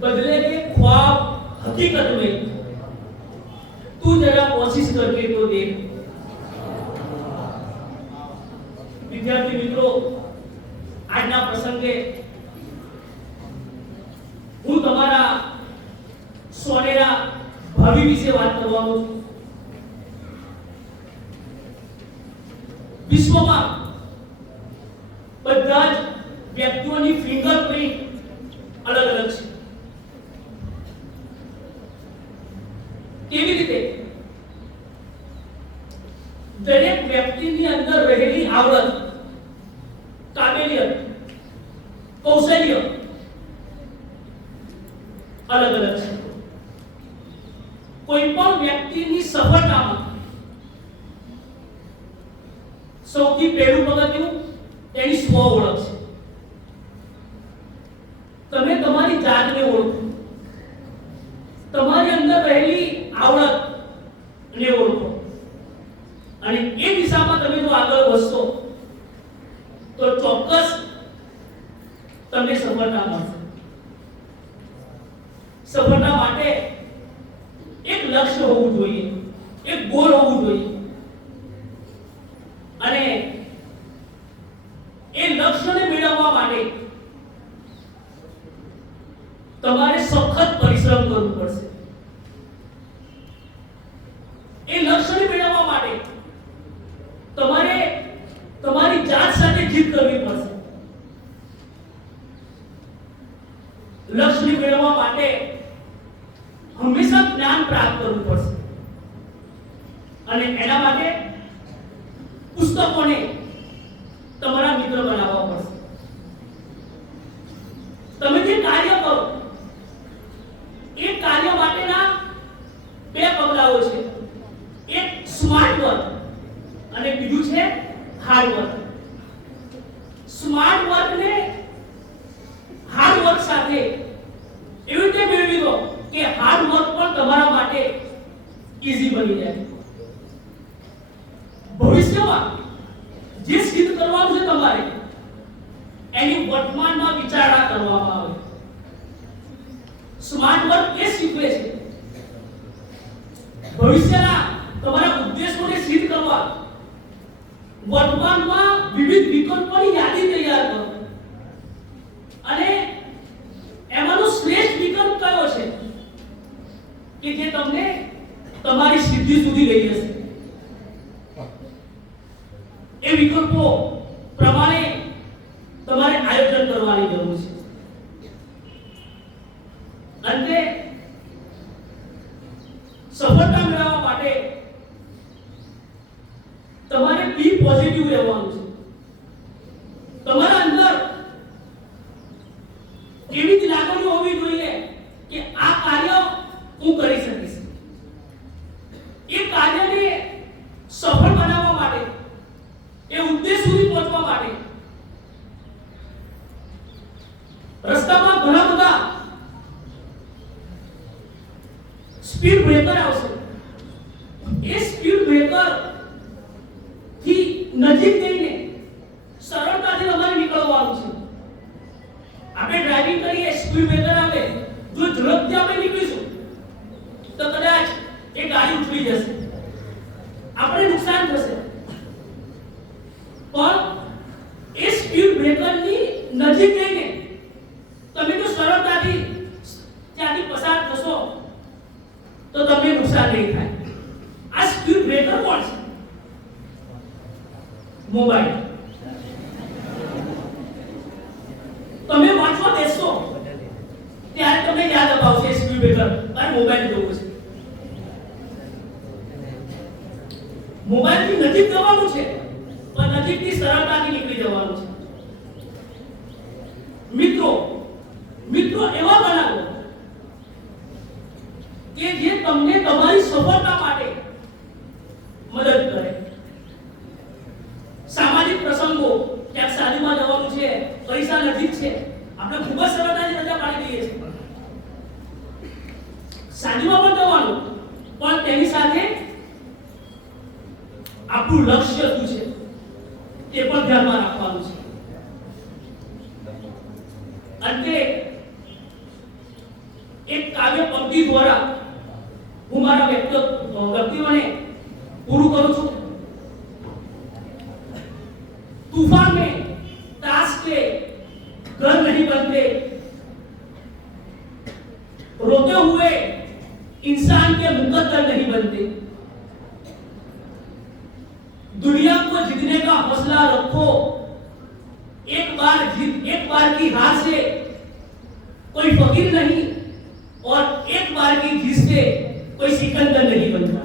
बदले के ख्वाब हकीकत में तू जरा कोशिश करके तो देख। विद्यार्थी मित्रों, આજના પ્રસંગે હું તમારા સોનેરા ભાવિ વિશે વાત કરવાનો છું. વિશ્વમાં બધા જ વ્યક્તિઓની ફિંગરપ્રિન્ટ અલગ અલગ છે. કેવી રીતે? દરેક વ્યક્તિની અંદર રહેલી આવડત, કાબેલિયત, કૌશલ્ય अलग अलग है. कोई पण व्यक्तिની સફળતામાં સૌથી પહેલું પગથિયું એની સ્વ ઓળખ છે. તમે તમારી જાતને ઓળખો, તમારી અંદર રહેલી આવડતને ઓળખો અને એ દિશામાં તમે જો આગળ વધશો તો ચોક્કસ તમને સફળતા મળશે. सफलता માટે એક લક્ષ્ય હોવું જોઈએ, એક ગોલ હોવું જોઈએ અને એ લક્ષ્યને મેળવવા માટે તમારે સખત પરિશ્રમ કરવો પડશે. એ લક્ષ્યને મેળવવા માટે તમારે તમારી જાત સાથે જીત કરવી પડશે. લક્ષ્ય મેળવવા માટે હંમેશા જ્ઞાન પ્રાપ્ત કરવું પડશે અને એના માટે પુસ્તકોને તમારા મિત્ર બનાવવા પડશે. તમે જે કાર્ય કરો એ કાર્ય માટેના બે પગલાઓ છે. એક સ્માર્ટ વર્ક અને બીજું છે હાર્ડ વર્ક. સ્માર્ટ વર્કને હાર્ડ વર્ક સાથે એવી રીતે મેળવી દો કે હાર્ડ વર્ક પણ તમારા માટે ઈઝી બની જાય. ભવિષ્યમાં જે સિદ્ધ કરવાનું છે તમારે એની વર્તમાનમાં વિચારણા કરવામાં આવે. સ્માર્ટ વર્ક એ શીખવે છે ભવિષ્યના તમારા ઉદ્દેશોને સિદ્ધ કરવા વર્તમાનમાં વિવિધ વિકલ્પોની યાદી તૈયાર કરો અને એમાંનો શ્રેષ્ઠ વિકલ્પ કયો છે કે જે તમને તમારી સિદ્ધિ સુધી લઈ જશે. એ વિકલ્પો પ્રમાણે તમારે આયોજન કરવાની જરૂર છે. અંતે સફળતા મેળવવા માટે તમારે બી પોઝિટિવ રહેવાનું છે. તમારા અંદર એવી જ લાગણી હોવી જોઈએ કે આ કાર્ય હું કરી શકીશ. એ કાર્યને સફળ બનાવવા માટે, એ ઉદ્દેશ સુધી પહોંચવા માટે રસ્તામાં ઘણા બધા સ્પીડ બ્રેકર આવશે. એ સ્પીડ બ્રેકર થી નજીક જઈને સરળતાથી તમારે નીકળવાનું છે. આપણે ડ્રાઇવિંગ કરીએ, સ્પીડ બ્રેકર આવે, જો ઝડપથી આપણે નીકળીશું તો કદાચ એ ગાડી ઉઠી જશે, આપણે નુકસાન થશે. પણ એ સ્પીડ બ્રેકરની નજીક જઈને તમે જો સરળતાથી ત્યાંથી પસાર થશો તો તમને નુકસાન નહીં થાય. આ સ્પીડ બ્રેકર કોણ છે? મોબાઈલ. તમે વાંચવા બેસશો ત્યારે તમને યાદ અપાવશે સ્પીડ સ્પીડ બ્રેકર અને મોબાઈલ જોવું છે. મોબાઈલ થી નજીક જવાનું છે પણ નજીકથી સરળતાથી નીકળી જવાનું છે. મિત્રો એવા બનાવો કે જે તમને તમારી સફળતા માટે મદદ કરે. સામાજિક પ્રસંગો, ક્યાંક શાદીમાં જવાનું છે, પૈસા નજીક છે, આપણે ખૂબ જ સરળતાથી રજા પાડી દઈએ છીએ. શાદીમાં પણ જવાનું, પણ તેની સાથે આપણું લક્ષ્ય શું છે એ પણ ધ્યાનમાં રાખવાનું છે. અંતે એક કાવ્ય પંક્તિ દ્વારા હું મારા વ્યક્તિત્વને પૂરું કરું છું. तूफान में ताश के घर नहीं बनते, रोते हुए इंसान के मुकद्दर नहीं बनते. दुनिया को जीतने का हौसला रखो. एक बार की हार से कोई फकीर नहीं और एक बार की जीत से कोई सिकंदर नहीं बनता.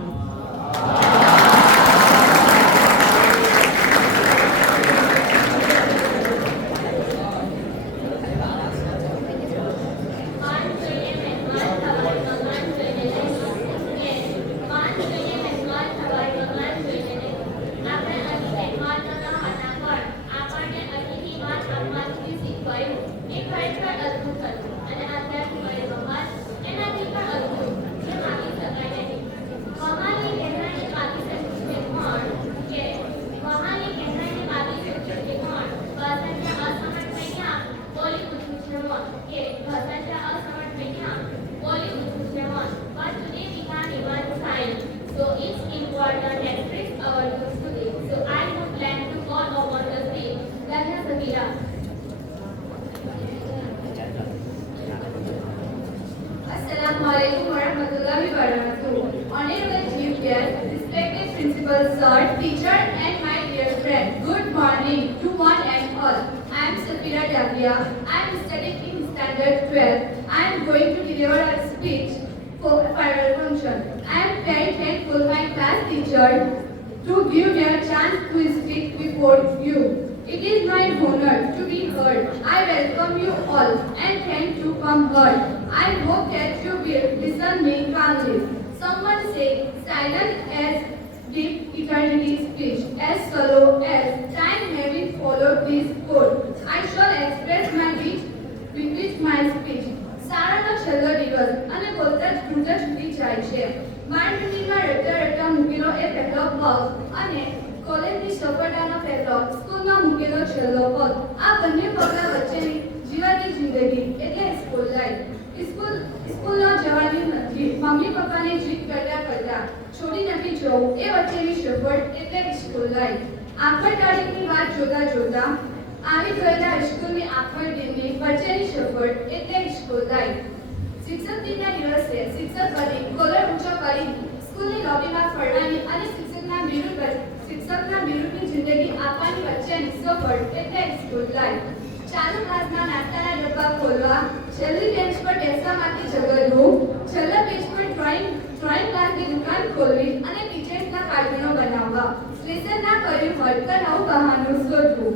Assalamualaikum warahmatullahi wabarakatuh. Honorable Chief Guest, respected Principal Sir, teacher and my dear friend, good morning to one and all. I am Safira Davia. I am studying in Standard 12. I am going to deliver a speech for a farewell function. I am very thankful my class teacher to give me a chance to speak before you. It is my honor to be heard. I welcome you all and thank you from heart. I hope that you will listen me calmly. Someone say, silent as deep eternity speech, as slow as time having followed this code. I shall express my wish with my speech. શાળાનો છેલ્લો દિવસ અને બોલતા જ ઘૂંટણ છૂટી જાય છે. માંડવીમાં રડતા મૂકેલો એ પહેલો પગ અને કોલેજની સફળતાનો પહેલો સ્કૂલમાં મૂકેલો છેલ્લો પગ. આ બંને પગલા વચ્ચેની જીવનની જિંદગી એટલે સ્કૂલ લાઈફ. સ્કૂલનો જવાની નથી, મમ્મી પપ્પાની જીદ કરતા છોડી નથી જવું એ વચ્ચેની સફળ એટલે સ્કૂલ લાઈફ. આખર તારીખની વાત જોતા આવી ગયેલા સ્કૂલની આખર દિનની વચ્ચેની સફળ એટલે સ્કૂલ લાઈફ. શિક્ષક દિનના દિવસે શિક્ષક બની કોલર ઊંચો કરી સ્કૂલની લોબીમાં ફરવાની અને શિક્ષકના બિરુદની જિંદગી આપવાની વચ્ચેની સફળ એટલે સ્કૂલ લાઈફ. ચાલુ ક્લાસમાં નાસ્તાના ડબ્બા ખોલવા, છેલ્લી બેન્ચ પર બેસવામાંથી ઝઘડવું, છેલ્લા પેજ પર ડ્રોઈંગ ક્લાસની દુકાન ખોલવી અને ટીચર્સના કાર્ટૂનો બનાવવા, લેસન ના કર્યું હોય તો નવું બહાનું શોધવું,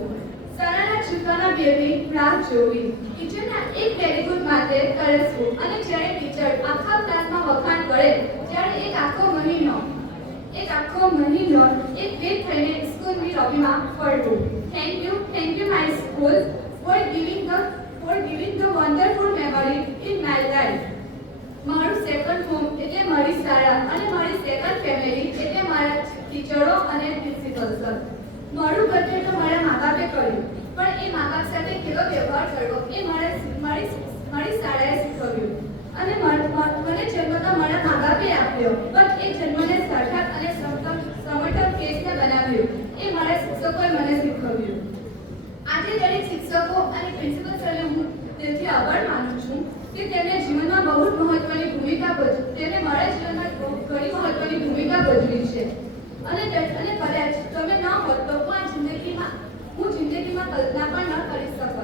શાળાના છૂટવાના બેની રાહ જોવી, ટીચરના એક વેરી ગુડ માટે તરસવું અને જ્યારે ટીચર આખા ક્લાસમાં વખાણ કરે ત્યારે એક આખો મહિનો એક વેટ થઈને સ્કૂલની લોબીમાં ફરવું. Thank you my school for giving the wonderful memory in my life. મારું સેકન્ડ હોમ એટલે મારી શાળા અને મારી સેકન્ડ ફેમિલી એટલે મારા ટીચરો અને પ્રિન્સિપલ સર. મારું બધે તો મારા મા બાપે કર્યું, પણ એ મા બાપ સાથે કેવો વ્યવહાર કરવો એ મારી શાળાએ શીખવ્યું. અને મને જન્મ તો મારા મા બાપે આપ્યો, પણ એ જન્મને સાર્થક અને સમર્થક કેસને બનાવ્યું એ મારા શિક્ષકોએ મને શીખવ્યું. આજે દરેક શિક્ષકો અને પ્રિન્સિપલ સરને હું તેથી આભાર માનું છું કે તેમણે જીવનમાં બહુ જ મહત્વની ભૂમિકા ભજવી છે. અને કદાચ તમે ન હોત તો હું જિંદગીમાં કલ્પના પણ ન કરી શકત.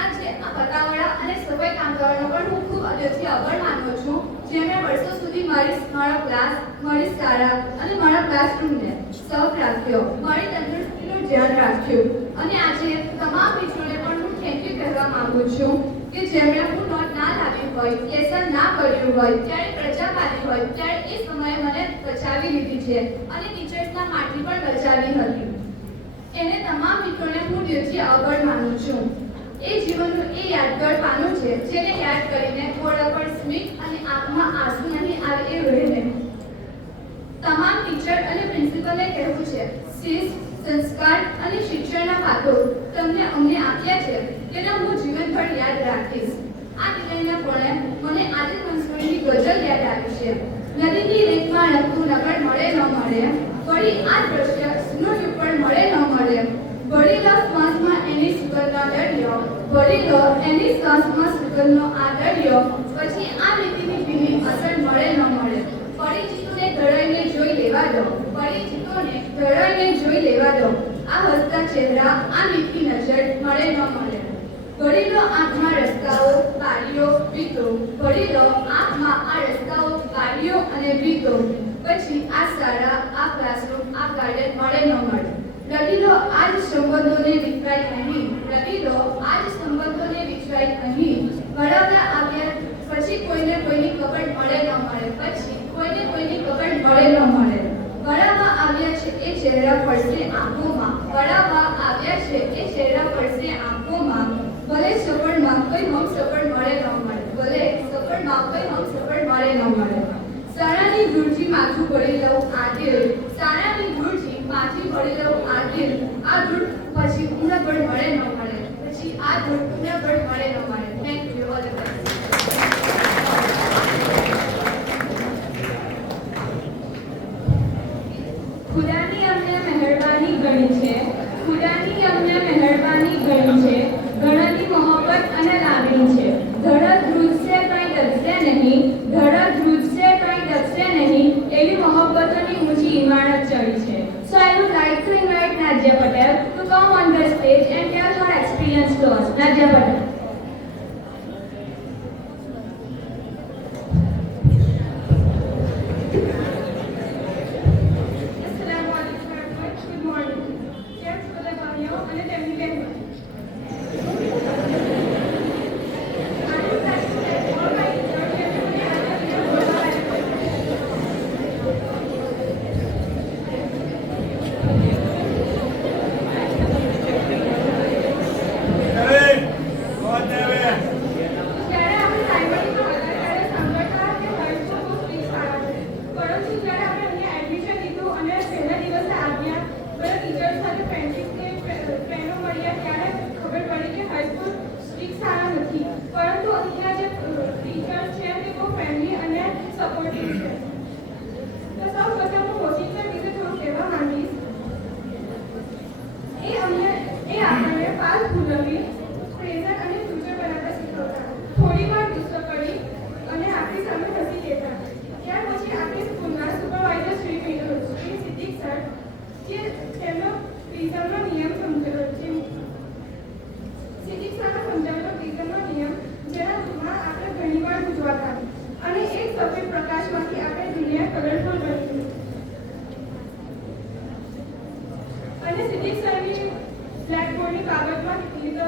આજે આ પતાવાળા અને સફાઈ કામદારોનો પણ હું ખૂબ દિલથી આભાર માનું છું જેમણે વર્ષો સુધી મારા ક્લાસ, મારી શાળા અને મારા ક્લાસરૂમને સર્વ રાખ્યો, મારી તંદુરસ્તીનું ધ્યાન રાખ્યું. અને આજે તમામ મિત્રોને પણ હું થેન્ક યુ કહેવા માંગુ છું કે જેમણે હું નોટ ના લાવી હોય, લેસન ના કર્યું હોય, ત્યારે પ્રજા પાડી હોય, ત્યારે એ સમયે મને બચાવી લીધી છે અને ટીચર્સના માટી પણ બચાવી હતી. એને તમામ મિત્રોને હું દિલથી આભાર માનું છું. એ જીવનનું એ યાદગાર પાનું છે જેને યાદ કરીને મોઢા પર સ્મિત અને આંખમાં આંસુ નહીં આવે એ રહે. તમામ ટીચર અને પ્રિન્સિપલને કહેવું છે, શિસ્ત, સંસ્કાર અને શિક્ષણના પાઠો તમને અમને આપ્યા છે તેને હું જીવનભર યાદ રાખીશ. આ વિનયના કોણે મને આજે મંસૂરીની ગઝલ યાદ આવી છે. નદીની રેતમાં રમતું નગર મળે ન મળે, વળી આ દ્રશ્ય સ્મૃતિ પણ મળે ન મળે. વળીલો શ્વાસમાં એની સુગંધનો દરિયો, વળીલો એની શ્વાસમાં સુગંધનો આ દરિયો, પછી આ નીતિની ભીની અસર મળે ન મળે. પરિચિતોને ધરાઈને જોઈ લેવા દો, પરિચિતોને ધરાઈને જોઈ લેવા દો. આ હસતા ચહેરા, આ મીઠી નજર મળે ન મળે. વળીલો આંખમાં રસ્તાઓ, બારીઓ, ભીતો, વળીલો આંખમાં આ રસ્તાઓ, બારીઓ અને ભીતો, પછી આ શાળા, આ ક્લાસરૂમ, આ ગાર્ડન મળે ન મળે. લડીલો આજ સંબંધોને વિખરાય અહીં, લડીલો આજ સંબંધોને વિખરાય અહીં. વડાવડા આવ્યા પછી કોઈને કોઈની કબડ મળે ન મળે, પછી કોઈને કોઈની કબડ મળે ન મળે. વડાવવા આવ્યા છે એ ચહેરા પડશે આંખોમાં, વડાવવા આવ્યા છે એ ચહેરા પડશે આંખોમાં. ભલે સફળમાં કોઈ હમ સફળ મળે ન મળે, ભલે સફળમાં કોઈ હમ સફળ મળે ન મળે. શાળાની ધૂળથી માથું ભરી લઉં આદિલ, શાળાની ધૂળથી માથું ભરી લઉં આદિલ. આ ધૂળ પછી પૂર્ણબળ મળે ન મળે, પછી આ ધૂળ પૂર્ણબળ મળે ન મળે. Thank you all the best. ખુદાની અમને મહેરબાની ગણી છે, ખુદાની અમને મહેરબાની ગણી છે, ઘણાની મોહબ્બત અને લાગણી છે. ધડક ધ્રુજશે કંઈ ડગશે નહીં, ધડક ધ્રુજશે કંઈ ડગશે નહીં, એવી મોહબ્બતોની ઊંચી ઇમારત ચડી છે. So I would like to invite Nadia Patel to come on the stage and tell her experience to us. Nadia Patel. Good morning. કેમ છો બધા ભાઈઓ અને તેમની બહેનો? અને સિદ્દીક સરની બ્લેકબોર્ડની કાગળમાં લીધો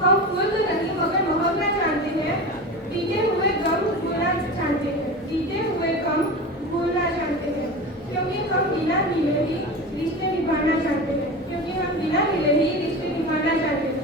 हम फूल तो नहीं मगर मोहब्बत जानते हैं, बीते हुए गम भूलना जानते हैं, बीते हुए गम भूलना जानते हैं, क्योंकि हम बिना मिले ही रिश्ते निभाना जानते हैं, क्योंकि हम बिना मिले ही रिश्ते निभाना जानते हैं।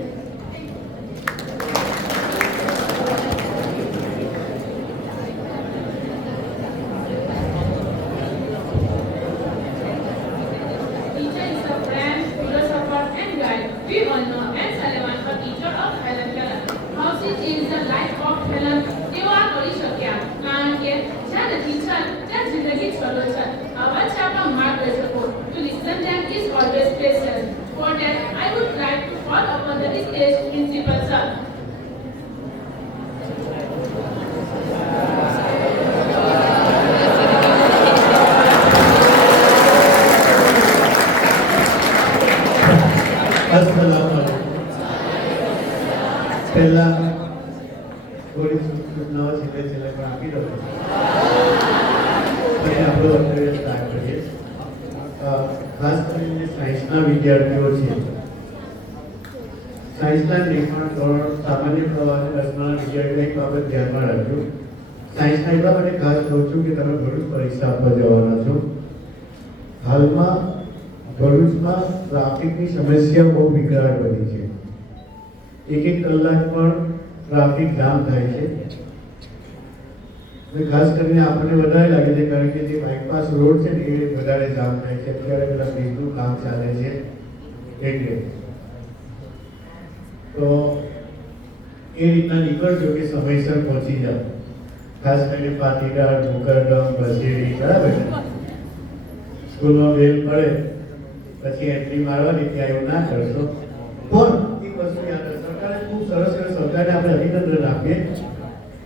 Teacher is a friend, philosopher, and guide. We all know Anne Sullivan, a teacher of Helen Keller. How she changed the life of Helen. તેઓ આ કરી શક્યા કારણ કે જ્યાં નથી છલ ત્યાં જિંદગી છલો છલ. આવા છે આપણા માર્ગદર્શકો. To listen them is always precious. For that, I would like to call upon the stage principal sir. પહેલા થોડી સૂચનાઓ છેલ્લે પણ આપી દઉં પછી આપણો અંતર્ય સ્ટાર્ટ કરીએ. ખાસ કરીને સાયન્સના વિદ્યાર્થીઓ છે, સાયન્સના નિર્માણ ધોરણ સામાન્ય પ્રવાહ દસમાના વિદ્યાર્થીઓ એક બાબત ધ્યાનમાં રાખજો. સાયન્સના એટલા માટે ખાસ કહું છું કે તમે ભરૂચ પરીક્ષા આપવા જવાના છો. હાલમાં ભરૂચમાં ટ્રાફિકની સમસ્યા બહુ વિકરાળ બની છે. એક કલાક પણ ટ્રાફિક જામ થાય છે. ખાસ કરીને આપણને વધારે લાગે છે કારણ કે જે બાયપાસ રોડ છે ને એ વધારે જામ થાય છે. અત્યારે પેલા બ્રિજનું કામ ચાલે છે એટલે તો એ રીતના નીકળજો કે સમયસર પહોંચી જાઓ. ખાસ કરીને પાટીદાર, ભોકરડમ, બસેડી, બરાબર છે. સ્કૂલમાં બેલ પડે પછી એન્ટ્રી મારવાની ત્યાં એવું ના કરશો. પણ એક વસ્તુ યાદ રાખો, સરકારે ખૂબ સરસ સરકારને આપણે અભિનંદન આપીએ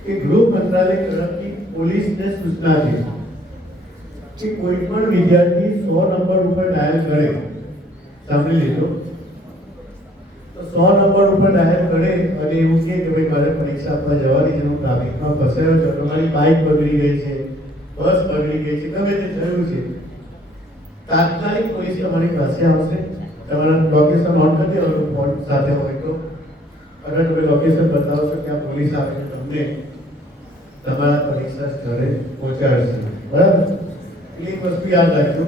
કે ગૃહ મંત્રાલય તરફથી પોલીસને સૂચના છે કે કોઈ પણ વિદ્યાર્થી 100 નંબર ઉપર ડાયલ કરે, સાંભળી લેજો, તો 100 નંબર ઉપર ડાયલ કરે અને એવું કહે કે ભાઈ મારે પરીક્ષા આપવા જવાની છે, હું ટ્રાફિકમાં ફસાયો છું, તમારી બાઇક બગડી ગઈ છે, બસ બગડી ગઈ છે, ગમે તે થયું છે, તાત્કાલિક પોલીસ તમારી પાસે આવશે. તમારા લોકેશન નોટ કરી દેવાનું ફોન સાથે હોય તો, અને તમે લોકેશન બતાવશો ત્યાં પોલીસ આવીને તમને તમારા પરીક્ષા સ્થળે પહોંચાડશે. બરાબર? એક વસ્તુ યાદ રાખજો,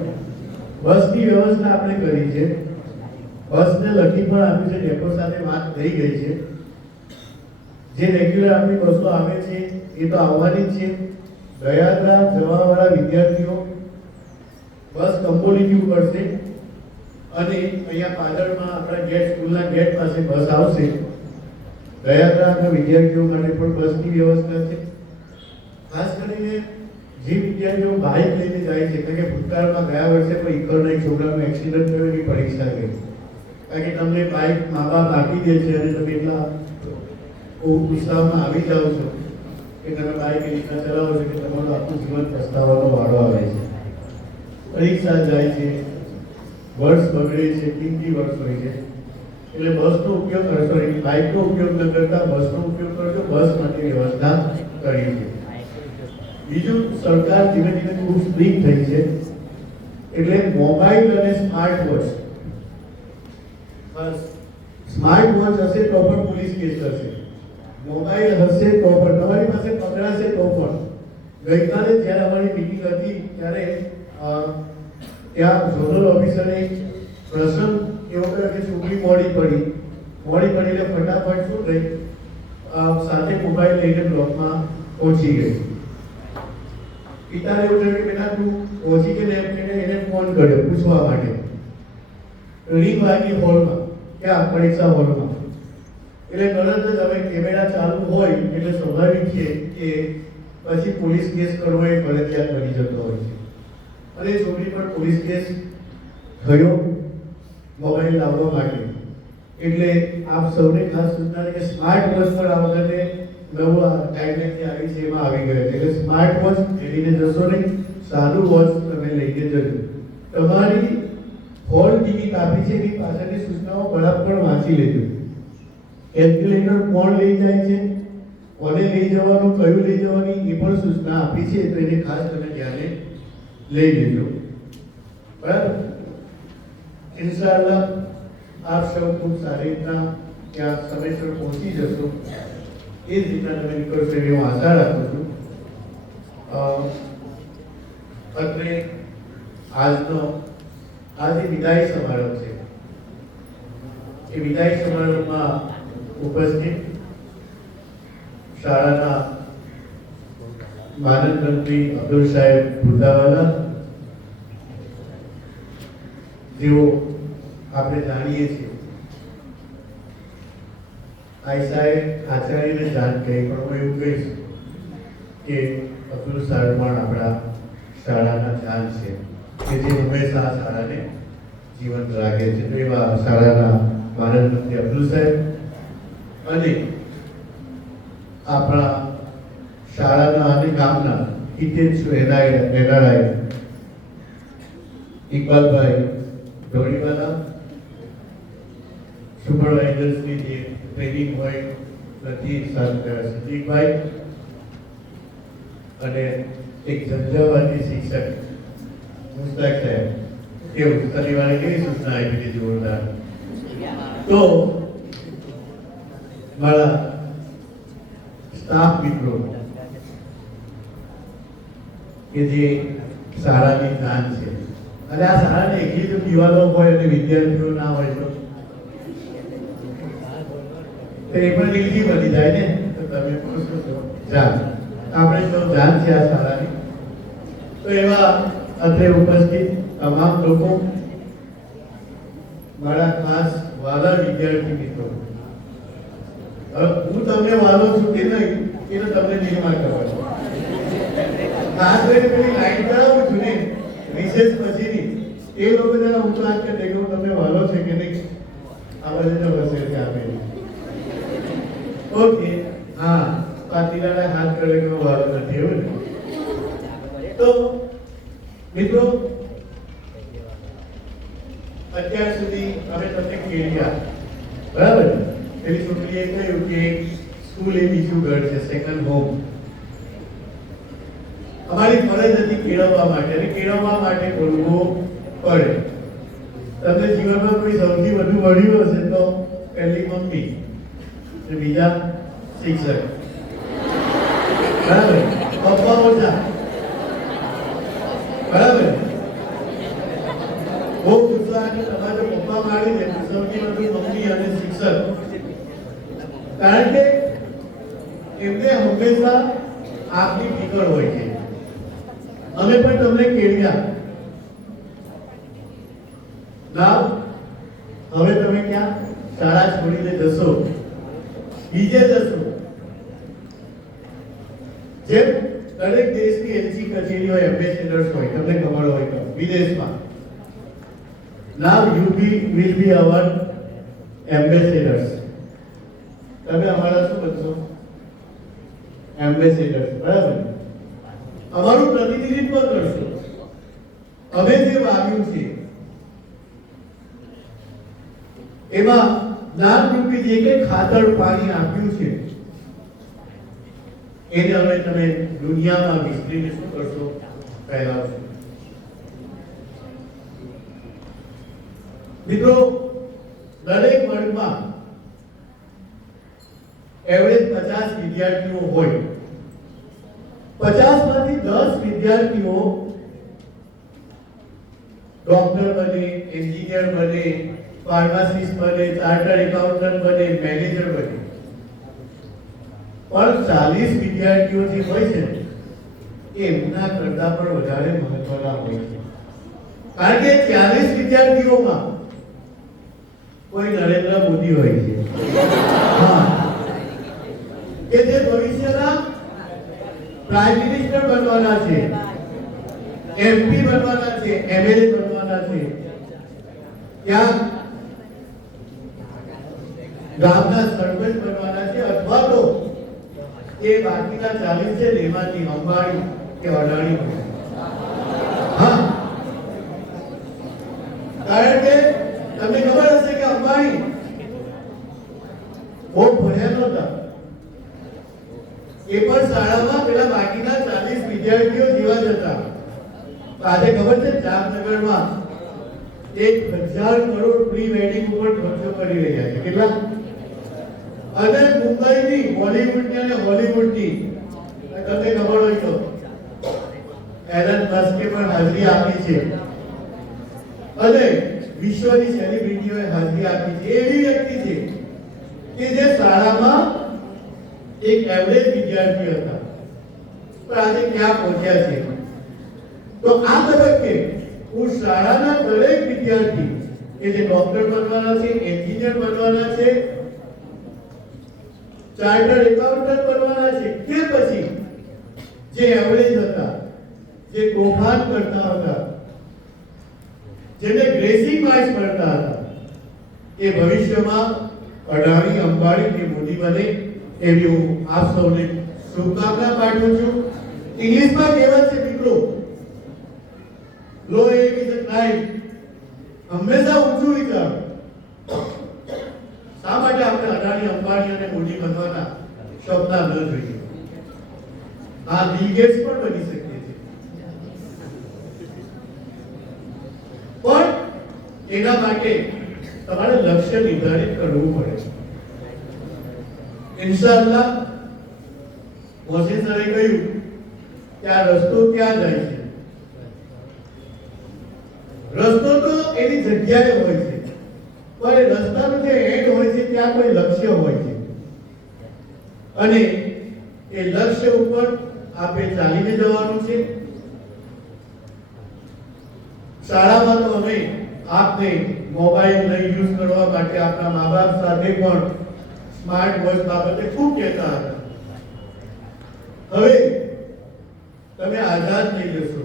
બસની વ્યવસ્થા આપણે કરી છે, બસને લખી પણ આપ્યું છે, ડેપો સાથે વાત થઈ ગઈ છે. જે રેગ્યુલર આપણી બસો આવે છે એ તો આવવાની જ છે. દયાદરા જવાવાળા વિદ્યાર્થીઓ બસ કંબોલીથી ઉપડશે અને અહીંયા પાદરમાં આપણા ગેટ, સ્કૂલના ગેટ પાસે બસ આવશે. દયાદરાના વિદ્યાર્થીઓ માટે પણ બસની વ્યવસ્થા છે. ખાસ કરીને જે વિદ્યાર્થીઓ બાઇક લઈને જાય છે, કારણ કે ભૂતકાળમાં ગયા વર્ષે પણ ઈકરના એક છોકરાનો એક્સિડન્ટ થયો, એની પરીક્ષા ગઈ. કારણ કે તમને બાઇક મા બાપ આપી દે છે અને તમે એટલા ઉત્સાહમાં આવી જાઓ છો કે તમે બાઇક એ રીતના ચલાવો છો કે તમારું આખું જીવન પસ્તાવાનો વાળો આવે છે. પરીક્ષા જાય છે, વર્ષ બગડે છે, કિંમતી વર્ષ હોય છે, એટલે બસનો ઉપયોગ કરશો, બાઇકનો ઉપયોગ ન કરતા બસનો ઉપયોગ કરશો. બસ માટે વ્યવસ્થા કરી છે. બીજું, સરકાર ધીમે ધીમે ખૂબ સ્ટ્રિક્ટ થઈ છે, એટલે મોબાઈલ અને સ્માર્ટ વોચ, સ્માર્ટ વોચ હશે તો પણ પોલીસ કેસ થશે, મોબાઈલ હશે તો પણ તમારી પાસે પકડાશે તો પણ. ગઈકાલે જ્યારે અમારી મીટિંગ હતી ત્યારે ત્યાં ઝોનલ ઓફિસરે પ્રસંગ એવો કર્યો કે છોકરી મોડી પડી એટલે ફટાફટ શું થઈ, સાથે મોબાઈલ લઈને બ્લોકમાં પહોંચી ગઈ. પિતાને એવું થયું કે બેટા તું પહોંચી કે એને ફોન કર્યો પૂછવા માટે. રિંગ વાગી હોલમાં, ક્યાં પરીક્ષા હોલમાં. એટલે તરત જ હવે કેમેરા ચાલુ હોય એટલે સ્વાભાવિક છે કે પછી પોલીસ કેસ કરવો એ ફરજિયાત બની જતો હોય છે. અને છોકરી પર પોલીસ કેસ થયો મોબાઈલ લાવવા માટે. એટલે આપ સૌને ખાસ સૂચના છે કે સ્માર્ટ વોચ પર આ વખતે નવું ગાઈડલાઈન આવી છે એમાં આવી ગયો. એટલે સ્માર્ટ વોચ લઈને જશો નહીં, સાદું વોચ તમે લઈને જજો. તમારી હોલ ટિકિટ આપી છે એની પાછળની સૂચનાઓ બરાબર વાંચી લેજો. કેલ્ક્યુલેટર કોણ લઈ જાય છે, કોને લઈ જવાનું, કયું લઈ જવાની એ પણ સૂચના આપી છે, તો એને ખાસ તમે ધ્યાને લઈ લેજો. બરાબર? ઇન્શાઅલ્લાહ આપ સૌ ખૂબ સારી રીતના ત્યાં સમયસર પહોંચી જશો. એ જ રીતના તમે નીકળશો એવી હું આશા રાખું છું. અત્રે આજે વિદાય સમારંભ છે. એ વિદાય સમારંભમાં ઉપસ્થિત શાળાના માનદ મંત્રી અબ્દુલ સાહેબ ભુદાવાલા, જેઓ આપણે જાણીએ છીએ આઈસાએ આચાર્યને જાણ કરી, પણ હું એવું કહીશ કે અબ્દુલ સાહેબ પણ આપણા શાળાના જાન છે કે જે હંમેશા આ શાળાને જીવંત રાખે છે. તો એવા શાળાના માનદ મંત્રી અબ્દુલ સાહેબ અને આપણા શાળાના અને ગામના હિતેશ એનઆરઆઈ ઇકબાલભાઈ ઢોળીવાલા, સુપરવાઇઝર્સની જે ટ્રેનિંગ હોય નથી સદીકભાઈ, અને એક ઝંઝાવાતી શિક્ષક મુસ્તાક સાહેબ, કેવું શનિવારે કેવી સૂચના આપી હતી જોરદાર. તો મારા સ્ટાફ મિત્રો કે જે શાળાની જાન છે, અને આ શાળાને એકલી જો દિવાલો હોય અને વિદ્યાર્થીઓ ના હોય તો એ પણ લીલી બની જાય ને. તો તમે પૂછો છો જાન, આપણે તો જાન છે આ શાળાની. તો એવા અત્રે ઉપસ્થિત તમામ લોકો, મારા ખાસ વાલા વિદ્યાર્થી મિત્રો, હું તમને વાલો છું કે નહીં એ તો તમને નિર્માણ કરવાનો. ખાસ કરીને પેલી લાઈન કરાવું છું ને વિશેષ પછીની, એ લોકો જરા હું તો આજ કે દેખો તમને વાલો છે કે નહીં, આ બધે તો વસે છે આપેલી. ઓકે, હા, પાટીલાના હાથ કરે કે વાલો નથી, એવું ને. તો મિત્રો, અત્યાર સુધી અમે તમને કેળ્યા, બરાબર. પેલી છોકરીએ કહ્યું કે સ્કૂલ એ બીજું ઘર છે, સેકન્ડ હોમ. અમારી ફરજ હતી કેળવવા માટે, અને કેળવવા માટે બોલવું પડે. તમને જીવનમાં કોઈ સૌથી વધુ મળ્યું હશે તો પહેલી મમ્મી, બીજા શિક્ષક, બરાબર. પપ્પા ઓછા, બરાબર. બહુ ઉત્સાહ છે તમારે પપ્પા મારી દે, સૌથી વધુ મમ્મી અને શિક્ષક. કારણ કે એમને હંમેશા આપની ફિકર હોય છે. અમે પણ તમને કેળવ્યા. ના, હવે તમે ક્યાં શાળા છોડીને જશો, બીજે જશો. જેમ દરેક દેશની એલસી કચેરી હોય, એમ્બેસેડર્સ હોય, તમને ખબર હોય તો વિદેશમાં. Now you will be our ambassadors. તમે અમારા શું બનશો? એમ્બેસેડર્સ, બરાબર. અમારું પ્રતિનિધિત્વ કરશો. અમે જે વાવ્યું છે એમાં જ્ઞાનરૂપી જે કે ખાતર પાણી આપ્યું છે એને હવે તમે દુનિયામાં વિસ્તરીને શું કરશો? ફેલાવશો. મિત્રો, દરેક વર્ગમાં એવરેજ 50 વિદ્યાર્થીઓ હોય. 50 માંથી 10 વિદ્યાર્થીઓ ડોક્ટર બને, એન્જિનિયર બને, ફાર્માસિસ્ટ બને, ચાર્ટર્ડ એકાઉન્ટન્ટ બને, મેનેજર બને. પણ 40 વિદ્યાર્થીઓ જે હોય છે એ એમના કરતા પણ વધારે મહત્વના હોય છે. કારણ કે 40 વિદ્યાર્થીઓમાં કોઈ નરેન્દ્ર મોદી હોય છે, હા, કે જે ભવિષ્યના પ્રાઇમ મિનિસ્ટર બનવાના છે, એમપી બનવાના છે, એમએલએ બનવાના છે. ત્યાં ગામના સરપંચ બનવાના છે, અથવા તો એ બાકીના 40 છે એમાંથી અંબાણી કે અદાણી બને. હા, કારણ કે તમને ખબર હશે કે અંબાણી બહુ ભણ્યા નહોતા. એ પણ શાળામાં પેલા બાકીના 40 વિદ્યાર્થીઓ જેવા જ હતા. આજે ખબર છે જામનગરમાં 1000 કરોડ પ્રી વેડિંગ ઉપર ખર્ચો કરી રહ્યા છે. કેટલા? અને મુંબઈની બોલિવૂડની અને હોલિવૂડની તમને ખબર હોય તો એલન મસ્કે પણ હાજરી આપી છે અને વિશ્વની સેલિબ્રિટીઓએ હાજરી આપી છે. એવી વ્યક્તિ છે કે જે શાળામાં એક એવરેજ વિદ્યાર્થી હતા પણ આજે ક્યાં પહોંચ્યા છે. તો આ તબક્કે હું શાળાના દરેક વિદ્યાર્થી કે જે ડોક્ટર બનવાના છે, એન્જિનિયર બનવાના છે, ચાર્ટર્ડ એકાઉન્ટન્ટ બનવાના છે કે પછી જે એવરેજ હતા, જે તોફાન કરતા હતા, જેને ગ્રેસિંગ માર્ક્સ મળતા હતા, એ ભવિષ્યમાં અડાણી, અંબાણી કે મોદી બને એવી હું આપ સૌને શુભકામના પાઠવું છું. ઇંગ્લિશમાં કહેવત છે મિત્રો, લો એમ ઇઝ અ ક્લાઇમ્બ. હંમેશા ઊંચું વિચારો. શા માટે આપણે અડાણી, અંબાણી અને મોદી બનવાના સપના ન જોઈએ? આ બિલ ગેટ્સ પણ બની શકે છે, પણ એના માટે તમારે લક્ષ્ય નિર્ધારિત કરવું પડે. ઇન્શાઅલ્લાહ મોહસિન સરે કહ્યું કે આ રસ્તો ક્યાં જાય છે. રસ્તો તો એની જગ્યાએ હોય છે, પણ એ રસ્તાનું જે એન્ડ હોય છે ત્યાં કોઈ લક્ષ્ય હોય છે અને એ લક્ષ્ય ઉપર આપણે ચાલીને જવાનું છે. શાળામાં તો અમે આપને મોબાઈલ નહીં યુઝ કરવા માટે આપણા મા બાપ સાથે પણ સ્માર્ટ વોચ બાબતે ખૂબ કહેતા હતા. હવે તમે આઝાદ થઈ જશો.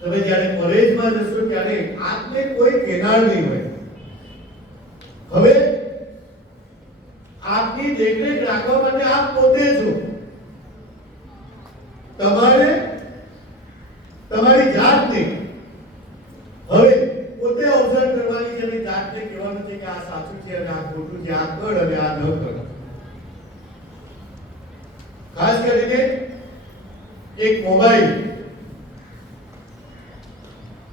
તમે જ્યારે કોલેજમાં જશો ત્યારે આપને કોઈ કહેનાર નહીં હોય. હવે આપની દેખરેખ રાખવા માટે આપ પોતે છો. તમારે તમારી જાતને હવે પોતે ઓબ્ઝર્વ કરવાની છે અને જાતને કહેવાનું છે કે આ સાચું છે અને આ ખોટું છે, આ કર અને આ ન કર. ખાસ કરીને એક મોબાઈલ,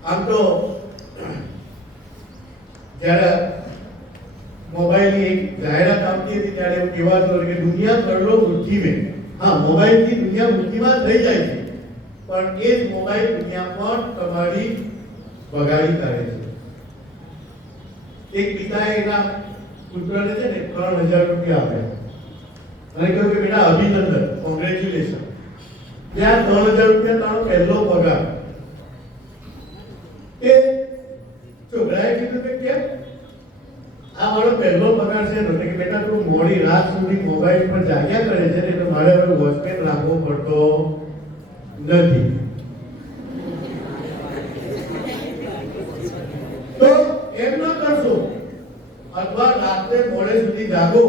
આમ તો જ્યારે મોબાઈલની એક જાહેરાત આવતી હતી ત્યારે એવું કહેવાતું હતું કે દુનિયા કરોડો બુદ્ધિ મેં. હા, મોબાઈલથી દુનિયા બુદ્ધિમાં થઈ જાય છે, પણ એ જ મોબાઈલ દુનિયા પણ તમારી બગાડી કરે છે. એક પિતાએ એના પુત્રને છે ને 3000 રૂપિયા આપ્યા અને કહ્યું કે બેટા અભિનંદન, કોંગ્રેચ્યુલેશન, ત્યાં 3000 રૂપિયા તારો પહેલો પગાર. એ છોકરાએ કીધું કે કેમ? આ મારો પહેલો પગાર છે ને કે બેટા તું મોડી રાત સુધી મોબાઈલ પર જાગ્યા કરે છે ને તો મારે હવે વોચમેન રાખવો પડતો નથી. તો એમ ન કરશો અથવા રાત્રે મોડે સુધી જાગો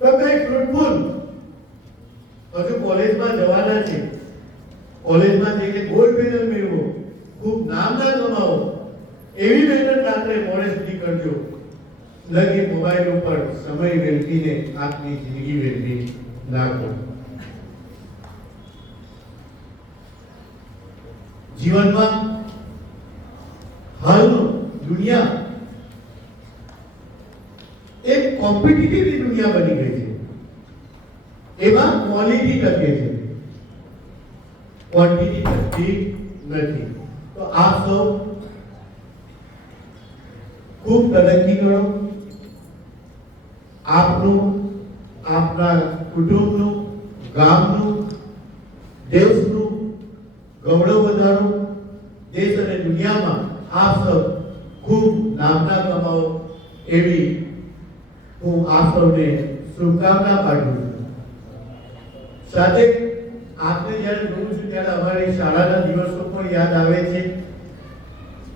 તો કઈ ફ્રૂટફુલ. હજુ કોલેજમાં જવાના છે, કોલેજમાં જઈને ગોલ્ડ મેડલ મેળવો, ખૂબ નામ ના કમાવો, એવી મહેનત રાત્રે મોડે સુધી કરજો. લગી મોબાઈલ ઉપર સમય વેડફીને આપની જિંદગી વેડફી નાખો. જીવનમાં હાલનું દુનિયા એક કોમ્પિટિટિવ દુનિયા બની ગઈ છે. એમાં ક્વોલિટી ટકે છે, ક્વોન્ટિટી ટકતી નથી. તો આપ સૌ ખૂબ તરક્કી કરો. આપનું, આપના કુટુંબનું, ગામનું, દેશનું ગૌરવ વધારો. દેશ અને દુનિયામાં આપ સૌ ખૂબ નામના કમાઓ એવી હું આપ સૌને શુભકામના પાઠવું છું. સાથે આપને જ્યારે જોઉં છું ત્યારે અમારી શાળાના દિવસો પણ યાદ આવે છે.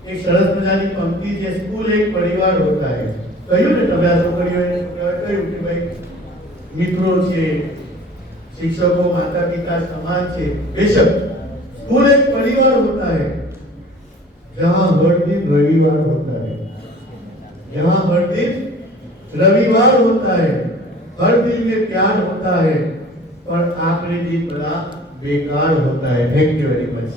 એક સરસ મજાની પંક્તિ છે, સ્કૂલ એક પરિવાર હોતા હૈ. કહ્યું ને તમે આ છોકરીઓએ કહ્યું કે ભાઈ મિત્રો છે, શિક્ષકો, માતા પિતા સમાન છે. બેશક स्कूल एक परिवार होता है जहां हर दिन रविवार होता है, जहां हर दिन रविवार होता है, हर दिन में प्यार होता है और आखिरी दिन बड़ा बेकार होता है. Thank you very much.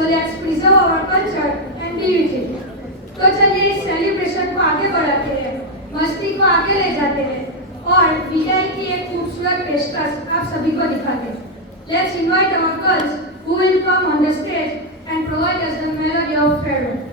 So let's preserve our culture and be with it. तो चलिए इस सेलिब्रेशन को आगे बढ़ाते हैं, मस्ती को आगे ले जाते हैं और विजय की एक खूबसूरत पेशकश आप सभी को दिखाते हैं. Let's invite our girls who will come on the stage and provide us the melody of farewell.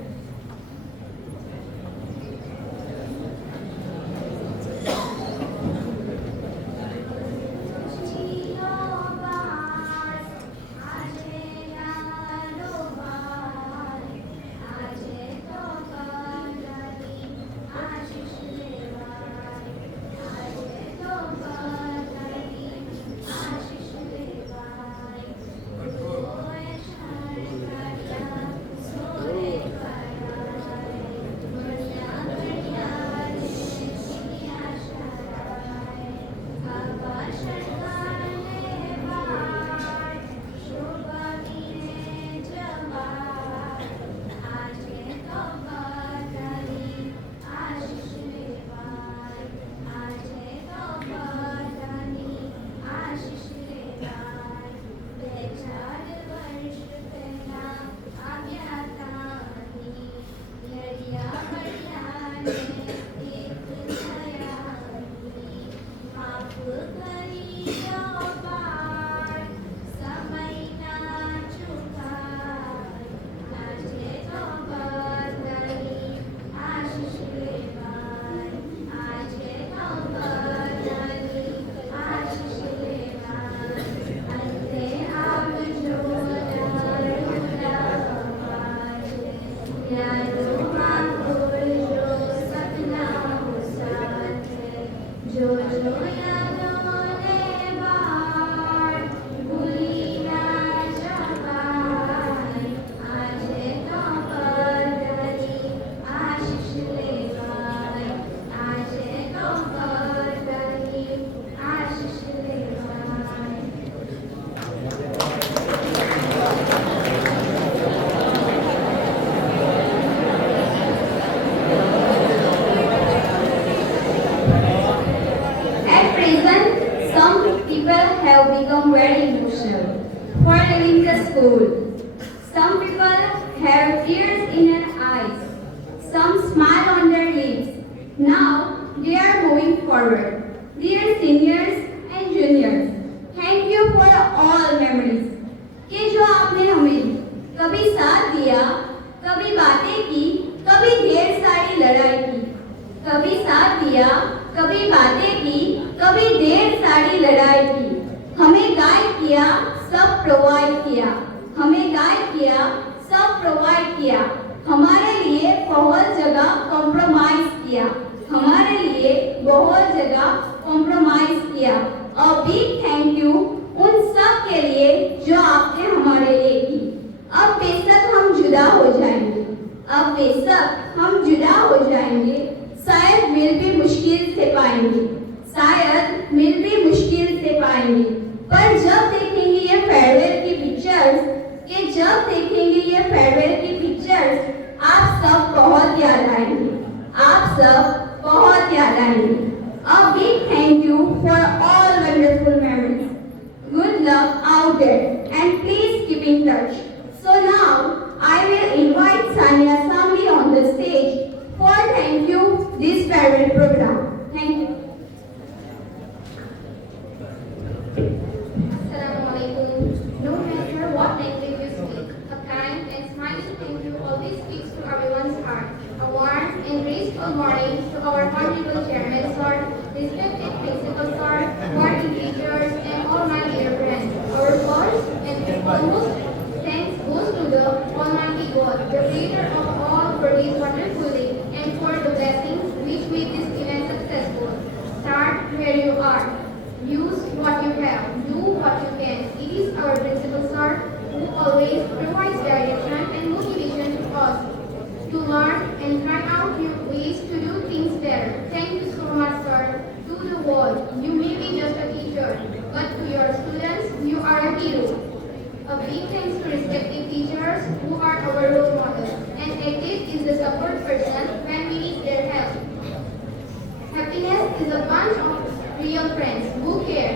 have become very emotional for leaving the school. Some people have tears in their eyes. Some smile on their lips. Now they are moving forward. Dear seniors and juniors, thank you for all memories कि जो आपने हमें दी. कभी साथ दिया, कभी बातें की, कभी ढेर सारी लड़ाई की. कभी साथ दिया, कभी बातें की, कभी ढेर सारी लड़ाई की. हमें गाइड किया, सब प्रोवाइड किया. हमें गाइड किया, सब प्रोवाइड किया. हमारे लिए बहुत जगह कॉम्प्रोमाइज किया. हमारे लिए बहुत जगह कॉम्प्रोमाइज किया. अ बिग थैंक यू उन सब के लिए जो आपने हमारे लिए की. अब बेशक हम जुदा हो जाएंगे. अब बेशक हम जुदा हो जाएंगे. शायद मिल भी मुश्किल से पाएंगे. शायद मिल भी मुश्किल से पाएंगे. पर जब देखेंगे ये फेयरवेल की पिक्चर्स, जब देखेंगे ये फेयरवेल की पिक्चर्स, आप सब बहुत याद आएंगे. आप सब बहुत याद आएंगे. A big thank you for all wonderful memories. Good luck out there and please keep in touch. So now I will invite Sania Samli on the stage for thank you this farewell program. Thank you. Assalamualaikum. No matter what language you speak, a kind and smiling thank you always speaks to everyone's heart. A warm and graceful morning to our honorable chairman, sir, respected principal, sir, working teachers, and all my dear friends. Our first and foremost thanks goes to the Almighty God, the creator of all, for this wonderful day and for the blessings which make this event successful. Start where you are. Use what you have. Do what you can. It is our principal, sir, who always provides direction and motivation to us to learn and try out new ways to do things better. Thank you so much, sir. To the world, you may be just a teacher, but to your students, you are a hero. A big thanks to respected teachers who are our role models, and active is the support person when we need their help. Happiness is a bunch of real friends who care.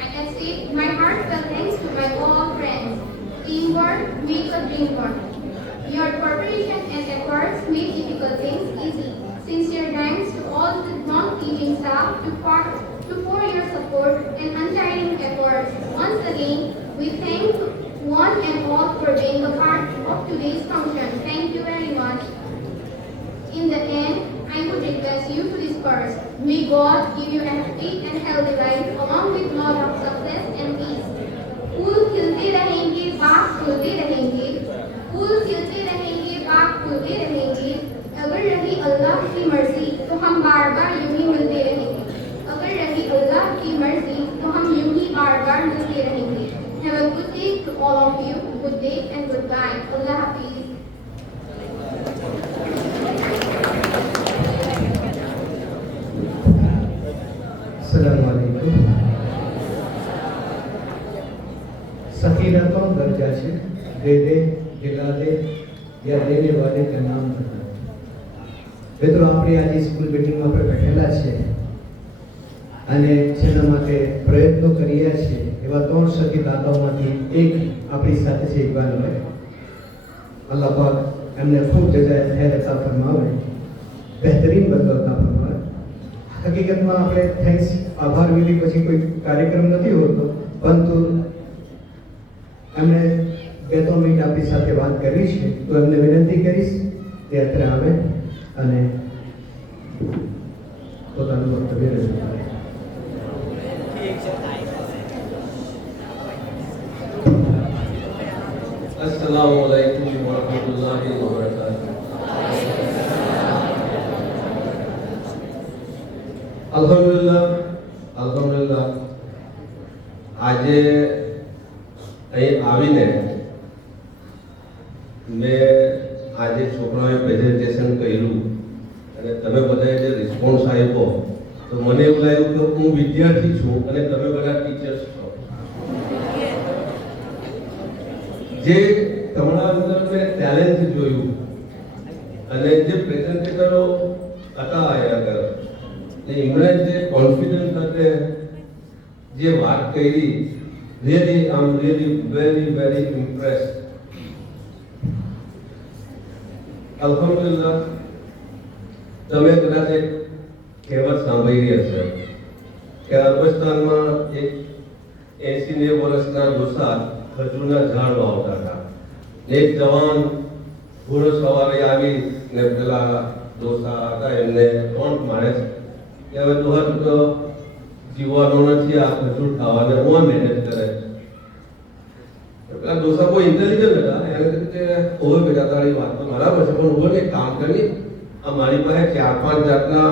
I can say my heartfelt thanks to my all friends. Teamwork makes a dream work. again, we thank one and all for being a part of today's function. Thank you very much. In the end, I would request you to disperse. May God give you a happy and healthy life along with lot of success and peace. फूल खिलते रहेंगे, बाग फूलते रहेंगे, फूल खिलते रहेंगे, बाग फूलते रहेंगे। अगर रही अल्लाह की मर्जी तो हम बार बार यूं ही मिलते रहेंगे। अगर रही अल्लाह की मर्जी तो हम यूं ही बार बार मिलते रहेंगे। Have a good day to all of you. Good day and goodbye. Allah Hafiz. अस्सलामुअलैकुम। सकीना कौन दर्जा है? दे दे, दिला दे या देने वाले का नाम बता। મિત્રો આપણે આજે સ્કૂલ મીટિંગમાં આપણે બેઠેલા છે અને જેના માટે પ્રયત્નો કર્યા છે એવા 3 સખી દાતાઓમાંથી એક આપણી સાથે છે ઇકબાલભાઈ। અલ્લાહ પાક એમને ખૂબ જજાએ ખૈર અતા ફરમાવે, બહેતરીન બદલો અતા ફરમાવે। હકીકતમાં આપણે થેન્ક્સ આભાર વિધિ પછી કોઈ કાર્યક્રમ નથી હોતો, પરંતુ એમણે 2-3 મિનિટ આપણી સાથે વાત કરી છે તો એમને વિનંતી કરીશ કે અત્યારે આવે અને પોતાનું વક્તવ્ય રજૂ કરે। अस्सलामु अलैकुम वरहमतुल्लाहि वबरकातुहू। अल्हम्दुलिल्लाह આજે અહીં આવીને મેં આજે છોકરાઓએ પ્રેઝન્ટેશન કર્યું અને તમે બધાએ જે રિસ્પોન્સ આપ્યો તો મને એવું લાગ્યું કે હું વિદ્યાર્થી છું અને તમે બધા ટીચર્સ છો। જે તમારા અંદર મેં ટેલેન્ટ જોયું અને જે પ્રેઝન્ટેટરો હતા અહીંયા આગળ ને એમણે જે કોન્ફિડન્સ સાથે જે વાત કરી, really I'm really very impressed. અલ્હમ્દુલિલ્લાહ તમે કદાચ એક કહેવત સાંભળી હશે કે અરબસ્તાનમાં એક 80-90 વર્ષના ડોસા ખજૂરના ઝાડ વાવતા હતા। એક જવાન ઘોડો સવારે આવી ને પેલા ડોસા હતા એમને ટોન્ટ મારે કે હવે તો જીવવાનો નથી, આ ખજૂર ખાવાને હું મહેનત કરે। પેલા ડોસા બહુ ઇન્ટેલિજન્ટ હતા, એને કીધું કે ઓવે બેટા તારી વાત તો બરાબર છે, પણ હું એક કામ કરી, આ મારી પાસે 4-5 જાતના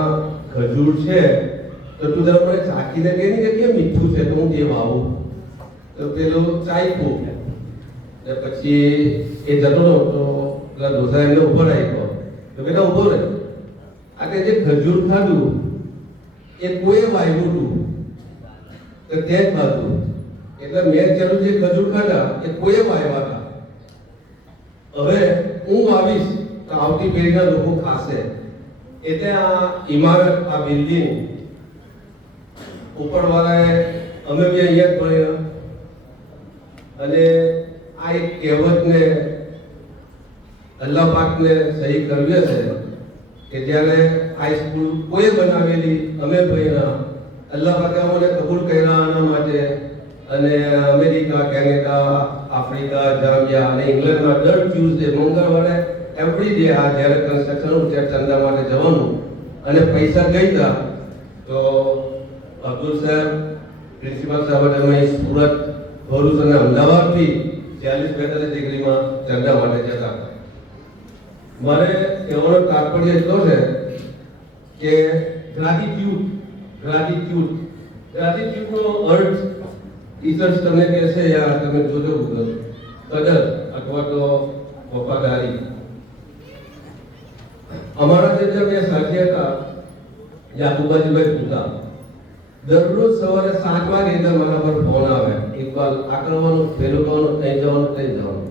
ખજૂર છે તો તું જરા મને ચાખીને કહે ને કે કેમ મીઠું છે તો હું તે વાવું। તો પેલો ચાખ્યું ને પછી એ જતો રહો તો પેલા ડોસા એમને ઉભો રાખ્યો તો બેટા ઉભો રહે, આ તે જે ખજૂર ખાધું એ કોઈ વાવ્યું હતું તો તે જ ખાધું, એટલે મેં જરૂર જે ખજૂર ખાધા એ કોઈ વાવ્યા હતા, હવે હું વાવીશ તો આવતી પેઢીના લોકો ખાશે। એટલે આ ઇમારત, આ બિલ્ડિંગ ઉપરવાળાએ અમે બી અહીંયા જ ભણ્યા અને આ એક કહેવતને અલ્લાહ પાકને સહી કરવી છે કે જ્યારે આ સ્કૂલ કોઈ બનાવેલી અમે ભણ્યા, અલ્લાહ પાકે અમને કબૂલ કર્યા આના માટે અને અમેરિકા, કેનેડા, આફ્રિકા, જામ્બિયા અને ઇંગ્લેન્ડમાં દર ટ્યુઝડે મંગળવારે એવરી ડે આ જ્યારે કન્સ્ટ્રક્શન ચંદા માટે જવાનું અને પૈસા ગઈ હતા તો અબ્દુલ સાહેબ પ્રિન્સિપાલ સાહેબ અમે સુરત, ભરૂચ અને અમદાવાદથી 40-42 ડિગ્રીમાં ચંદા માટે જતા હતા। મારે કહેવાનો તાત્પર્ય એટલો છે કે ગ્રેટિટ્યુડનો અર્થ ટીચર્સ તમને કહેશે યાર તમે જોજો કદર અથવા તો વફાદારી। અમારા જે બે સાથી હતા યાકુબાજીભાઈ ભૂતા, દરરોજ સવારે 7 વાગે મારા પર ફોન આવે, ઇકબાલ આ કરવાનું, પેલું કરવાનું, ત્યાં જવાનું, ત્યાં જવાનું,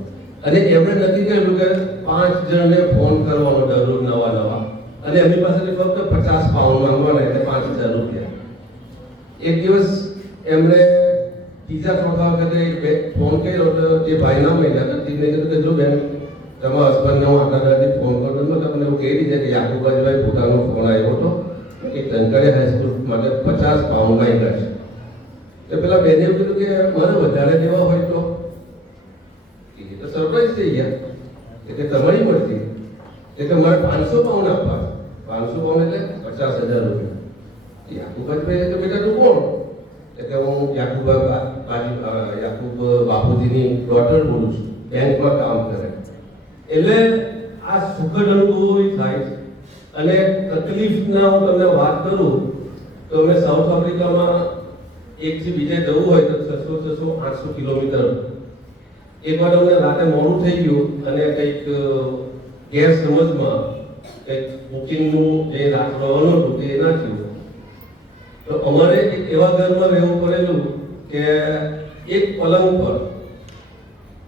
અને એમણે નક્કી કરેલું કે 5 જણને ફોન કરવાનો દરરોજ નવા અને એમની પાસેથી ફક્ત 50 પાઉન્ડ માંગવાના એટલે 5000 રૂપિયા। એક દિવસ એમણે ત્રીજા ચોથા વખતે ફોન કર્યો તો એ ભાઈના મહિના તો તેમને કીધું કે જો બેન તમારા હસબન્ડને હું આટલા દાડાથી ફોન કરતો હતો, તમને એવું કહી દીધે કે યાકુબાજીભાઈ પોતાનો ફોન આવ્યો હતો કે ટંકારી હાઈસ્કૂલ માટે 50 પાઉન્ડ માંગ્યા છે। તો પેલા બેને એવું કીધું કે મારે વધારે દેવા હોય તો એ તો સરપ્રાઈઝ થઈ ગયા કે તમારી મરજી કે મારે 500 પાઉન્ડ આપવા 500 પાઉન્ડ એટલે 50,000 રૂપિયા યાકુબભાઈ તો બેટા તું કોણ એટલે હું યાકુબ બાપુજીની ડોટર બોલું છું બેંકમાં કામ કરે એટલે આ સુખદ અનુભવ થાય છે અને તકલીફના હું તમને વાત કરું તો અમે સાઉથ આફ્રિકામાં એકથી બીજે જવું હોય તો 600-800 કિલોમીટર એકવાર અમને રાતે મોડું થઈ ગયું અને કંઈક ગેરસમજમાં કંઈક બુકિંગનું જે રાખવાનું હતું તે ના થયું તો અમારે એક એવા ઘરમાં રહેવું પડેલું કે એક પલંગ પર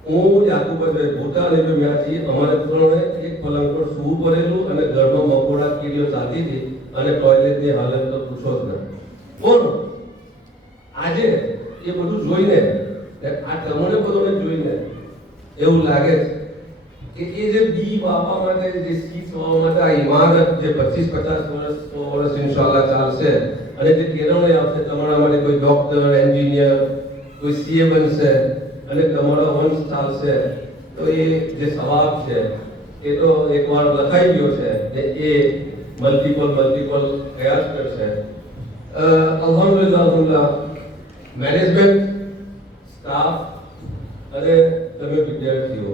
હું યાકુબભાઈ ભૂટા અને મેયાજી અમારે ત્રણે એક પલંગ પર સૂવું પડેલું અને ઘરમાં મકોડા કીડીઓ ચાલતી હતી અને ટોયલેટની હાલત તો પૂછો જ નહીં પણ આજે એ બધું જોઈને આ તમને બધાને જોઈને એવું લાગે છે કે એ જે બી બાપા માટે જે શીખ થવા માટે આ ઇમારત જે 25-50 વર્ષ ઇન્શાલ્લાહ ચાલશે અને જે કેળવણી આવશે તમારા માટે કોઈ ડોક્ટર એન્જિનિયર કોઈ સીએ બનશે અને તમારો વંશ ચાલશે તો એ જે સવાબ છે એ તો એકવાર લખાઈ ગયો છે ને એ મલ્ટિપલ પ્રયાસ કરશે અલ્હમ્દુલિલ્લાહ મેનેજમેન્ટ સ્ટાફ અને તમે વિદ્યાર્થીઓ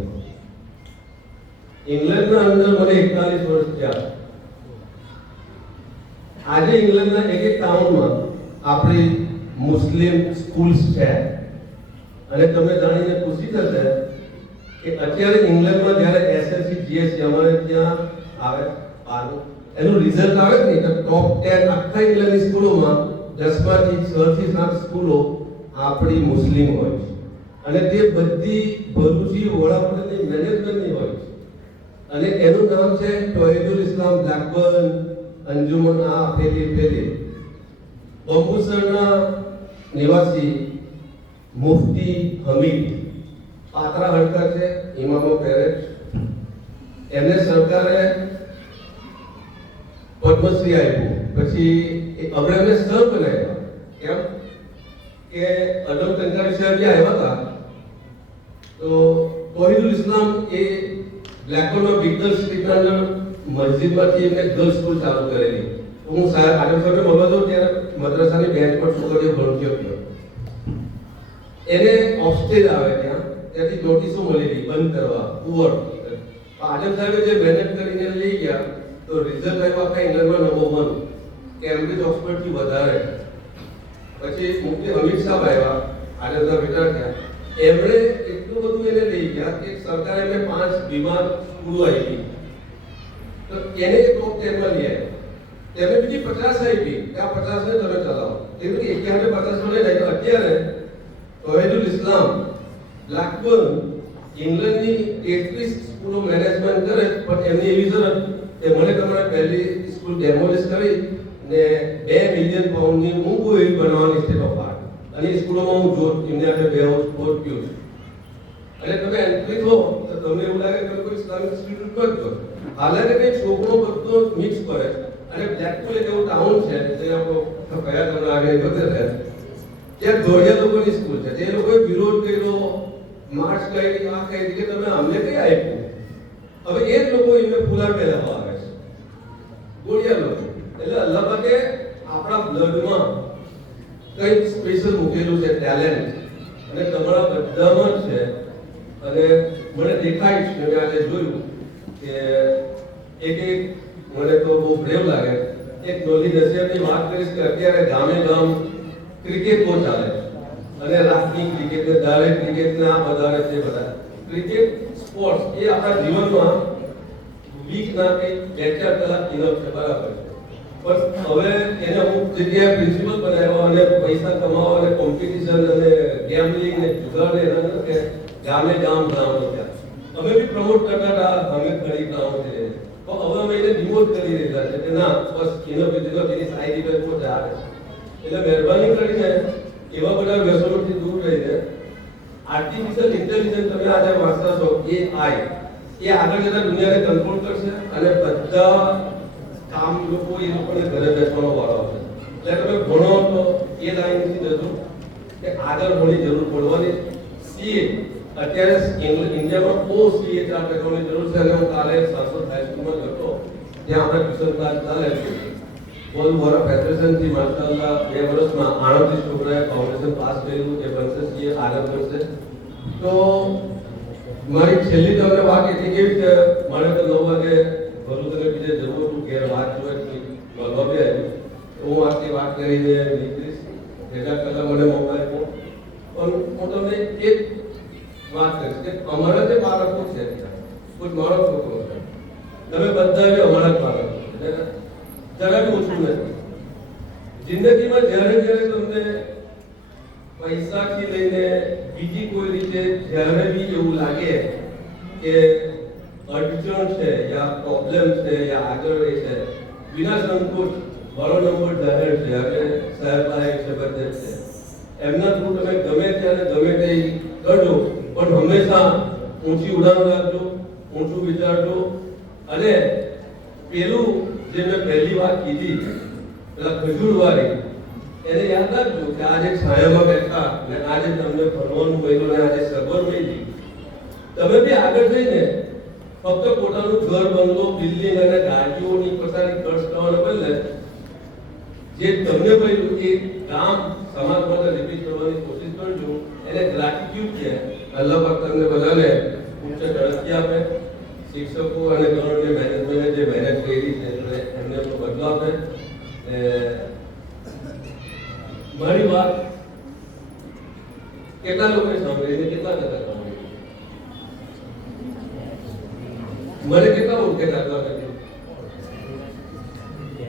ઇંગ્લેન્ડના અંદર મને 41 વર્ષ થયા આજે ઇંગ્લેન્ડના એક ટાઉનમાં આપણી મુસ્લિમ સ્કૂલ્સ છે અને તમે જાણીને ખુશી થશે કે અત્યારે ઇંગ્લેન્ડમાં જ્યારે એસએસસી જીએસસી અમારે ત્યાં આવે એનું રિઝલ્ટ આવે ને તો ટોપ 10 આખા ઇંગ્લેન્ડની સ્કૂલોમાં 10માંથી 6 થી 7 સ્કૂલો આપણી મુસ્લિમ હોય છે અને તે બધી ભરૂચી વડાપ્રધાનની મેનેજમેન્ટની હોય છે અને એનું નામ છે તોહિદુલ ઇસ્લામ બ્લેકબર્ન અંજુમન આ પેલી બમ્બુસરના નિવાસી મુફ્તી હમીદ પાત્રા હડકર છે ઇમામો પેરેટ એમને સરકારે પદ્મશ્રી આપ્યું પછી આપણે એમને સર બનાવ્યા કેમ કે અડમ તંકારી સાહેબ જે આવ્યા હતા તો તોહિદુલ ઇસ્લામ એ બ્લેકબર્નમાં બિગનર સ્ટ્રીટના મસ્જિદમાંથી એમને ગર્લ્સ સ્કૂલ ચાલુ કરેલી હું સાહેબ આદમ સાહેબને મળવા જાઉં ત્યારે મદ્રસાની બેન્ચ પર છોકરીઓ ભણતી હતી એને ઓફસ્ટેજ આવે ત્યાંથી નોટિસો મળેલી બંધ કરવા પુઅર આદમ સાહેબે જે મહેનત કરીને લઈ ગયા તો રિઝલ્ટ આવ્યો આખા ઇંગ્લેન્ડમાં નંબર 1 કેમ્બ્રિજ ઓક્સફર્ડથી વધારે પછી મુફ્તી હમીદ સાહેબ આવ્યા આદમ સાહેબ રિટાયર થયા એમણે એટલું બધું એને લઈ ગયા કે સરકારે એમને 5 બીમાર સ્કૂલો આપી તો એને ટોપ 10 માં લઈ આવ્યા તેમને બીજી 50 આપી કે આ 50 ને તમે ચલાવો એવું કે 51 50 માં લઈ તો અત્યારે તોહિદુલ ઇસ્લામ બ્લેકબર્ન ઇંગ્લેન્ડની 33 સ્કૂલો મેનેજમેન્ટ કરે પણ એમની એવી જરૂર કે મને તમારે પહેલી સ્કૂલ ડેમોલિશ કરી ને 2 મિલિયન પાઉન્ડની ઊંઘું એવી બનાવવાની સ્ટેટ ઓફ આર્ટ અને સ્કૂલોમાં હું જોત ઇન્ડિયા બે હાઉસ સ્પોર્ટ પીઉં છું અને તમે એન્ટ્રી થો તો તમને એવું લાગે કે કોઈ ઇસ્લામિક ઇન્સ્ટિટ્યૂટ કરજો હાલાકે કંઈ છોકરો બધો મિક્સ કરે અને બ્લેકપુલ એક એવું ટાઉન છે જે આપણો કયા તમને આગળ વખતે રહે ત્યાં ધોળિયા લોકોની સ્કૂલ છે જે લોકોએ વિરોધ કર્યો માર્ચ કરી આ કહી કે તમે અમને કઈ આપ્યું હવે એ જ લોકો એમને ફુલાર પહેરાવવા આવે છે ધોળિયા લોકો એટલે અલ્લાહ પાકે આપણા બ્લડમાં કંઈક સ્પેશિયલ મૂકેલું છે ટેલેન્ટ અને તમારા બધામાં જ છે અને મને દેખાય છે મેં આજે જોયું કે એક મને તો બહુ પ્રેમ લાગે એક નોલી નસીહતની વાત કરીશ કે અત્યારે ગામે ગામ ક્રિકેટ બહુ ચાલે અને રાતની ક્રિકેટ ને દારે ક્રિકેટ ના વધારે છે બધા ક્રિકેટ સ્પોર્ટ્સ એ આપણા જીવનમાં વીકના કંઈક 2-4 કલાક ઇનફ છે બરાબર પણ હવે એને અમુક જગ્યાએ પ્રિન્સિપલ બનાવ્યા અને પૈસા કમાવા અને કોમ્પિટિશન અને ગેમ્બલિંગ ને જુગાર ને એના કે ગામે ગામ ગ્રાઉન્ડ છે અમે બી પ્રમોટ કરતા હતા અમે ઘણી ગ્રાઉન્ડ છે તો હવે અમે એને ડિમોટ કરી દીધા છે કે ના બસ એનો બીજો તેની સાઈડ ઇફેક્ટ પોતે આવે એટલે મહેરબાની કરીને એવા બધા વ્યસનોથી દૂર રહીને આર્ટિફિશિયલ ઇન્ટેલિજન્સ તમે આજે વાંચતા છો AI એ આગળ જતા દુનિયાને કંટ્રોલ કરશે અને બધા કામ લોકો એ લોકોને ઘરે બેસવાનો વારો આવશે એટલે તમે ભણો તો એ લાઈનથી જજો કે આગળ હોની જરૂર પડવાની સીએ અત્યારે ઇન્ડિયામાં બહુ સીએ4 બેકગ્રાઉન્ડની જરૂર છે અને હું કાલે સાંસદ હાઈસ્કૂલમાં જતો ત્યાં આપણે ટ્યુશન ક્લાસ ચાલે છે બોલ મારા ફેડરેશનથી માશાઅલ્લાહ 2 વર્ષમાં 38 છોકરાએ ફાઉન્ડેશન પાસ કર્યું એ બનશે સીએ આગળ કરશે તો મારી છેલ્લી તમને વાત એટલી કેવી કે મને તો 9 વાગે ભરૂચને બીજે જવું હતું ઘેર વાત જોઈએ બોલવા બી આવ્યું તો હું આટલી વાત કરીને નીકળીશ ભેગા કલાક મને મોકો આપ્યો પણ હું તમને એક વાત કરીશ કે અમારા જે બાળકો છે કોઈ મારો છોકરો છે તમે બધા બી અમારા જ બાળકો છે જરા બી ઓછું નથી જિંદગીમાં જ્યારે જ્યારે તમને પૈસાથી લઈને બીજી કોઈ રીતે જ્યારે બી એવું લાગે કે અડચણ છે યા પ્રોબ્લેમ છે યા આગળ રહી છે વિના સંકોચ મારો નંબર જાહેર છે અને સાહેબ પાસે છે બધે છે એમના થ્રુ તમે ગમે ત્યારે ગમે તે કરજો પણ હંમેશા ઊંચી ઉડાન રાખજો ઊંચું વિચારજો અને પેલું જે મેં પહેલી વાત કીધી પેલા ખજૂરવાળી એને યાદ રાખજો કે આજે છાયામાં બેઠા અને આજે તમને ભણવાનું મળ્યું અને આજે સગવડ મળી તમે બી આગળ જઈને ફક્ત પોતાનું ઘર બંગલો બિલ્ડિંગ અને ગાડીઓની પોતાની ખર્ચ કરવાના બદલે જે તમને મળ્યું એ કામ સમાજ માટે રિપીટ કરવાની કોશિશ કરજો એને ગ્રેટિટ્યુડ છે અલ્લાહ પાક તમને બધાને ઉચ્ચ તરક્કી આપે શિક્ષકો અને ગવર્મેન્ટ મેનેજમેન્ટે જે મહેનત કરી છે એમને બદલો આપે મારી વાત કેટલા લોકોએ સાંભળી કેટલા ટકા સાંભળી મને કેટલા ઓળખે દાદા નથી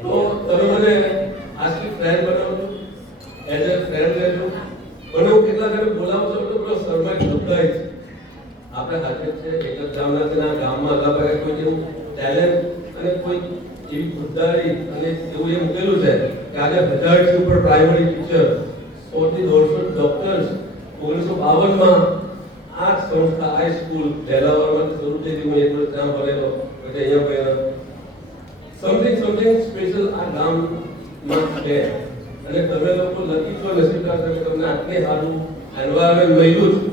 તો તમે મને આજથી ફ્રેન્ડ બનાવજો એઝ એ ફ્રેન્ડ લેજો મને હું કેટલા ઘરે બોલાવો છો તો પેલો શર્મા ગભરાય છે આપણે હાથે છે એક જ ગામના છે આ ગામમાં અલ્લાહ પાકે કોઈ જેવું ટેલેન્ટ અને કોઈ એવી ખુદદારી અને એવું એ મૂકેલું છે કે આજે 1000 ઉપર પ્રાઇમરી ટીચર 100 ડોક્ટર્સ 1952માં આ સંસ્થા આ સ્કૂલ પહેલાવારમાં શરૂ થઈ હતી હું એક વર્ષ ત્યાં ભણેલો પછી અહીંયા પહેલા સમથિંગ સ્પેશિયલ આ ગામમાં છે અને તમે લોકો લકી છો નસીબદાર છો કે તમને આટલી સારું એન્વાયરમેન્ટ મળ્યું છે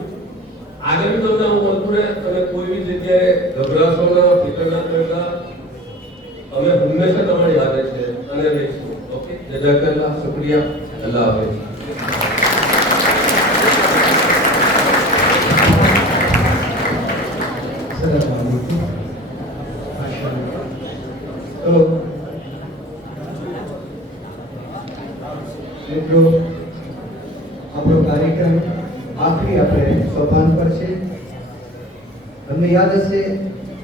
આગળ બી તમને હું બોલતું રહે તમે કોઈ બી જગ્યાએ ગભરાશો ના ફિકર ના કરતા અમે હંમેશા તમારી હારે છે અને રહીશું ઓકે જઝાકલ્લાહ શુક્રિયા અલ્લાહ હાફિઝ તો મિત્રો આપણો કાર્યક્રમ આખરી આપણે સોપાન પર છે તમને યાદ હશે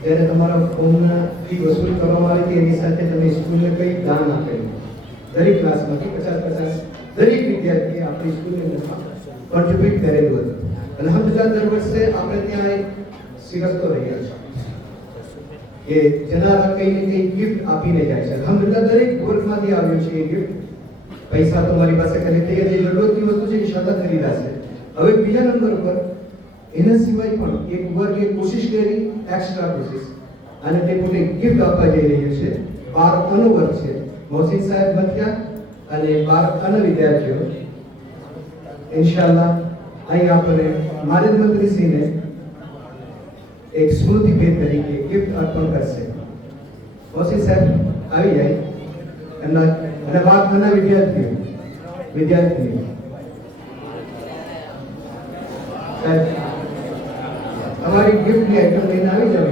જ્યારે તમારા ફોર્મના ફી વસૂલ કરવામાં આવી હતી એની સાથે તમે સ્કૂલને કઈ દાન આપેલું દરેક ક્લાસમાંથી 50 દરેક વિદ્યાર્થીએ આપણી સ્કૂલને કોન્ટ્રીબ્યુટ કરેલું હતું અલ્હમ્દુલિલ્લાહ દર વર્ષે આપણે ત્યાં એક સિરસ્તો રહ્યા છે કે જનારા કઈ ને કઈ ગિફ્ટ આપીને જાય છે અલ્હમ્દુલિલ્લાહ દરેક વર્ગમાંથી આવ્યું છે એ ગિફ્ટ પૈસા તો મારી પાસે કલેક્ટ થઈ ગયા જે જરૂરતની વસ્તુ છે ઇન્શાઅલ્લાહ ખરીદાશે હવે બીજા નંબર પર એના સિવાય પણ એક વર્ગે કોશિશ કરી એક્સ્ટ્રા કોશિશ અને તે પોતે ગિફ્ટ આપવા જઈ રહ્યું છે 12 અનો વર્ગ છે મોહસિન સાહેબ બથિયા અને 12 અન વિદ્યાર્થીઓ ઇન્શાઅલ્લાહ અહીં આપણે માનદ મંત્રીશ્રીને એક સ્મૃતિ ભેટ તરીકે ગિફ્ટ અર્પણ કરશે મોહસિન સાહેબ આવી જાય એમના અને 12 અના વિદ્યાર્થીઓ તમારી ગિફ્ટની આઈટમ લઈને આવી જાવ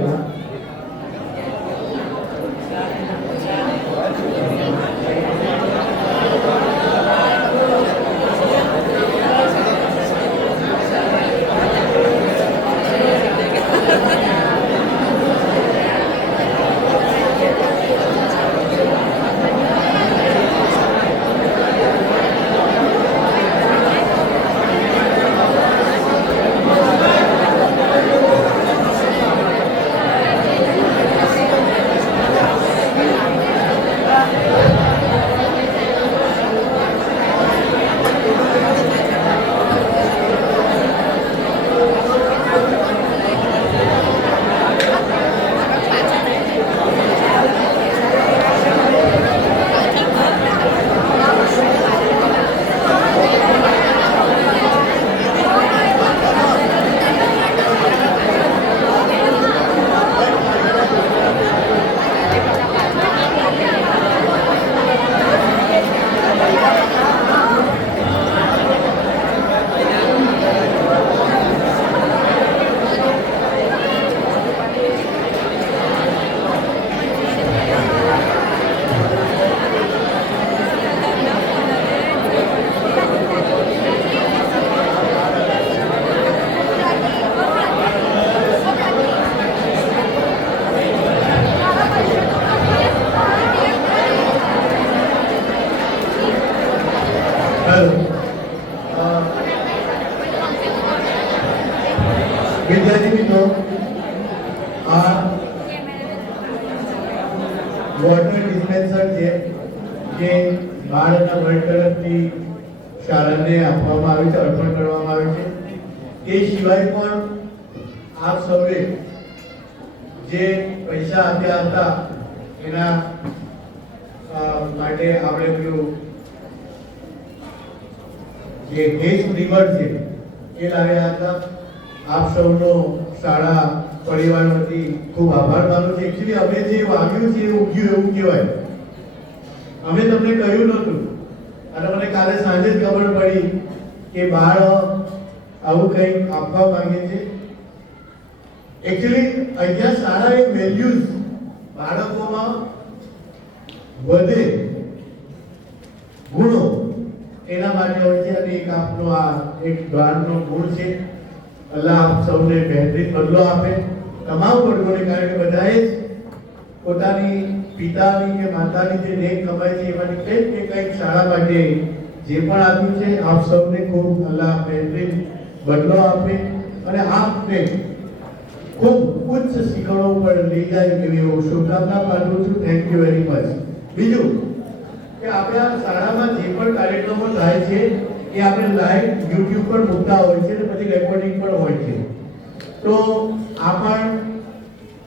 વિદ્યાર્થી મિત્રો, આ વોટર ડિસ્પેન્સર છે જે બાળકના વર્ગ તરફથી શાળાને આપવામાં આવે છે, અર્પણ કરવામાં આવે છે. એ સિવાય પણ આપ સૌએ જે પૈસા આપ્યા હતા એના માટે આપણે પેલું જે હેલ્થ રિવર છે એ લાવ્યા હતા. આપ સૌનો શાળા પરિવાર વતી ખૂબ આભાર માનું છું. એકચ્યુઅલી અમે જે વાવ્યું છે એ ઉગ્યું એવું કહેવાય. અમે તમને કહ્યું નહોતું અને મને કાલે સાંજે જ ખબર પડી કે બાળ આવું કંઈક આપવા માંગે છે. એકચ્યુઅલી અહીંયા સારા એક વેલ્યુઝ બાળકોમાં વધે, ગુણો એના માટે હોય છે અને એક આપનો આ એક દ્વારનો ગુણ છે. અલ્લાહ આપ સૌને બહેતરીન બદલો આપે, તમામ વર્ગોને, કારણ કે બધાએ જ પોતાની પિતાની કે માતાની જે નેક કમાઈ છે એમાંથી કંઈક ને કંઈક શાળા માટે જે પણ આપ્યું છે. આપ સૌને ખૂબ અલ્લાહ બહેતરીન બદલો આપે અને આપને ખૂબ ઉચ્ચ શિખરો પર લઈ જાય એવી હું શુભકામના પાઠવું છું. Thank you very much. બીજું કે આપણે આ શાળામાં જે પણ કાર્યક્રમો થાય છે એ આપણે લાઈવ યુટ્યુબ પર મૂકતા હોય છે અને પછી રેકોર્ડિંગ પણ હોય છે. તો આ પણ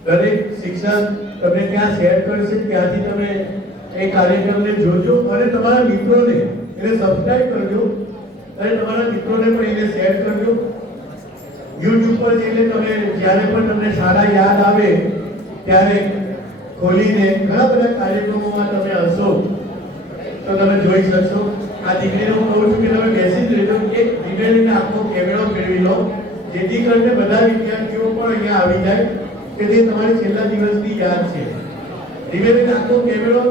દરેક શિક્ષક તમને ત્યાં શેર કરશે, ત્યાંથી તમે એ કાર્યક્રમને જોજો અને તમારા મિત્રોને એને સબસ્ક્રાઇબ કરજો અને તમારા મિત્રોને પણ એને શેર કરજો. યુટ્યુબ પર જઈને તમે જ્યારે પણ તમને શાળા યાદ આવે ત્યારે ખોલીને ઘણા બધા કાર્યક્રમોમાં તમે હશો તો તમે જોઈ શકશો. આ દીકરીને હું કહું છું કે તમે બેસી જ રહેજો, એક ધીમે આખો કેમેરો ફેરવી લો જેથી કરીને બધા વિદ્યાર્થીઓ પણ અહીંયા આવી જાય કે જે તમારી છેલ્લા દિવસની યાદ છે. ધીમે ધીમે આખો કેમેરો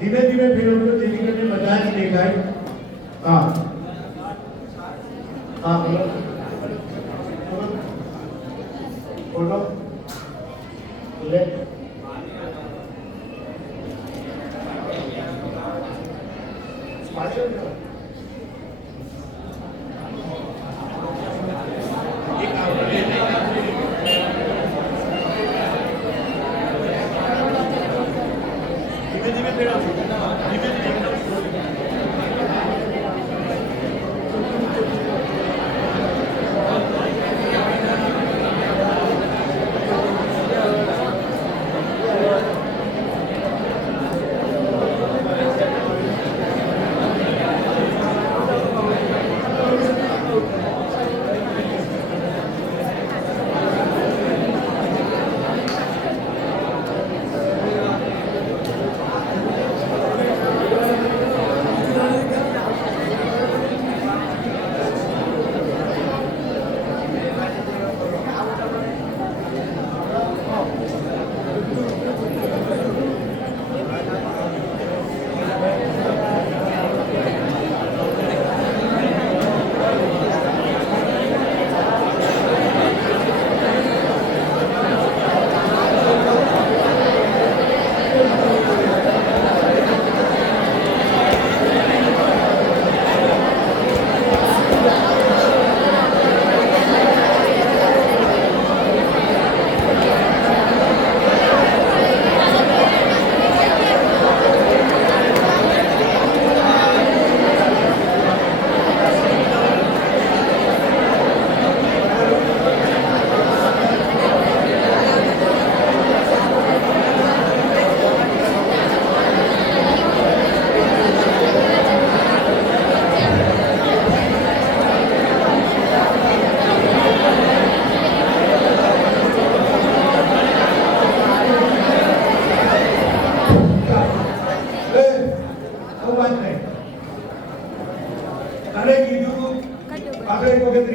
ધીમે ધીમે ફેરવજો જેથી કરીને બધા જ દેખાય. હા હા બોલો. ફોટો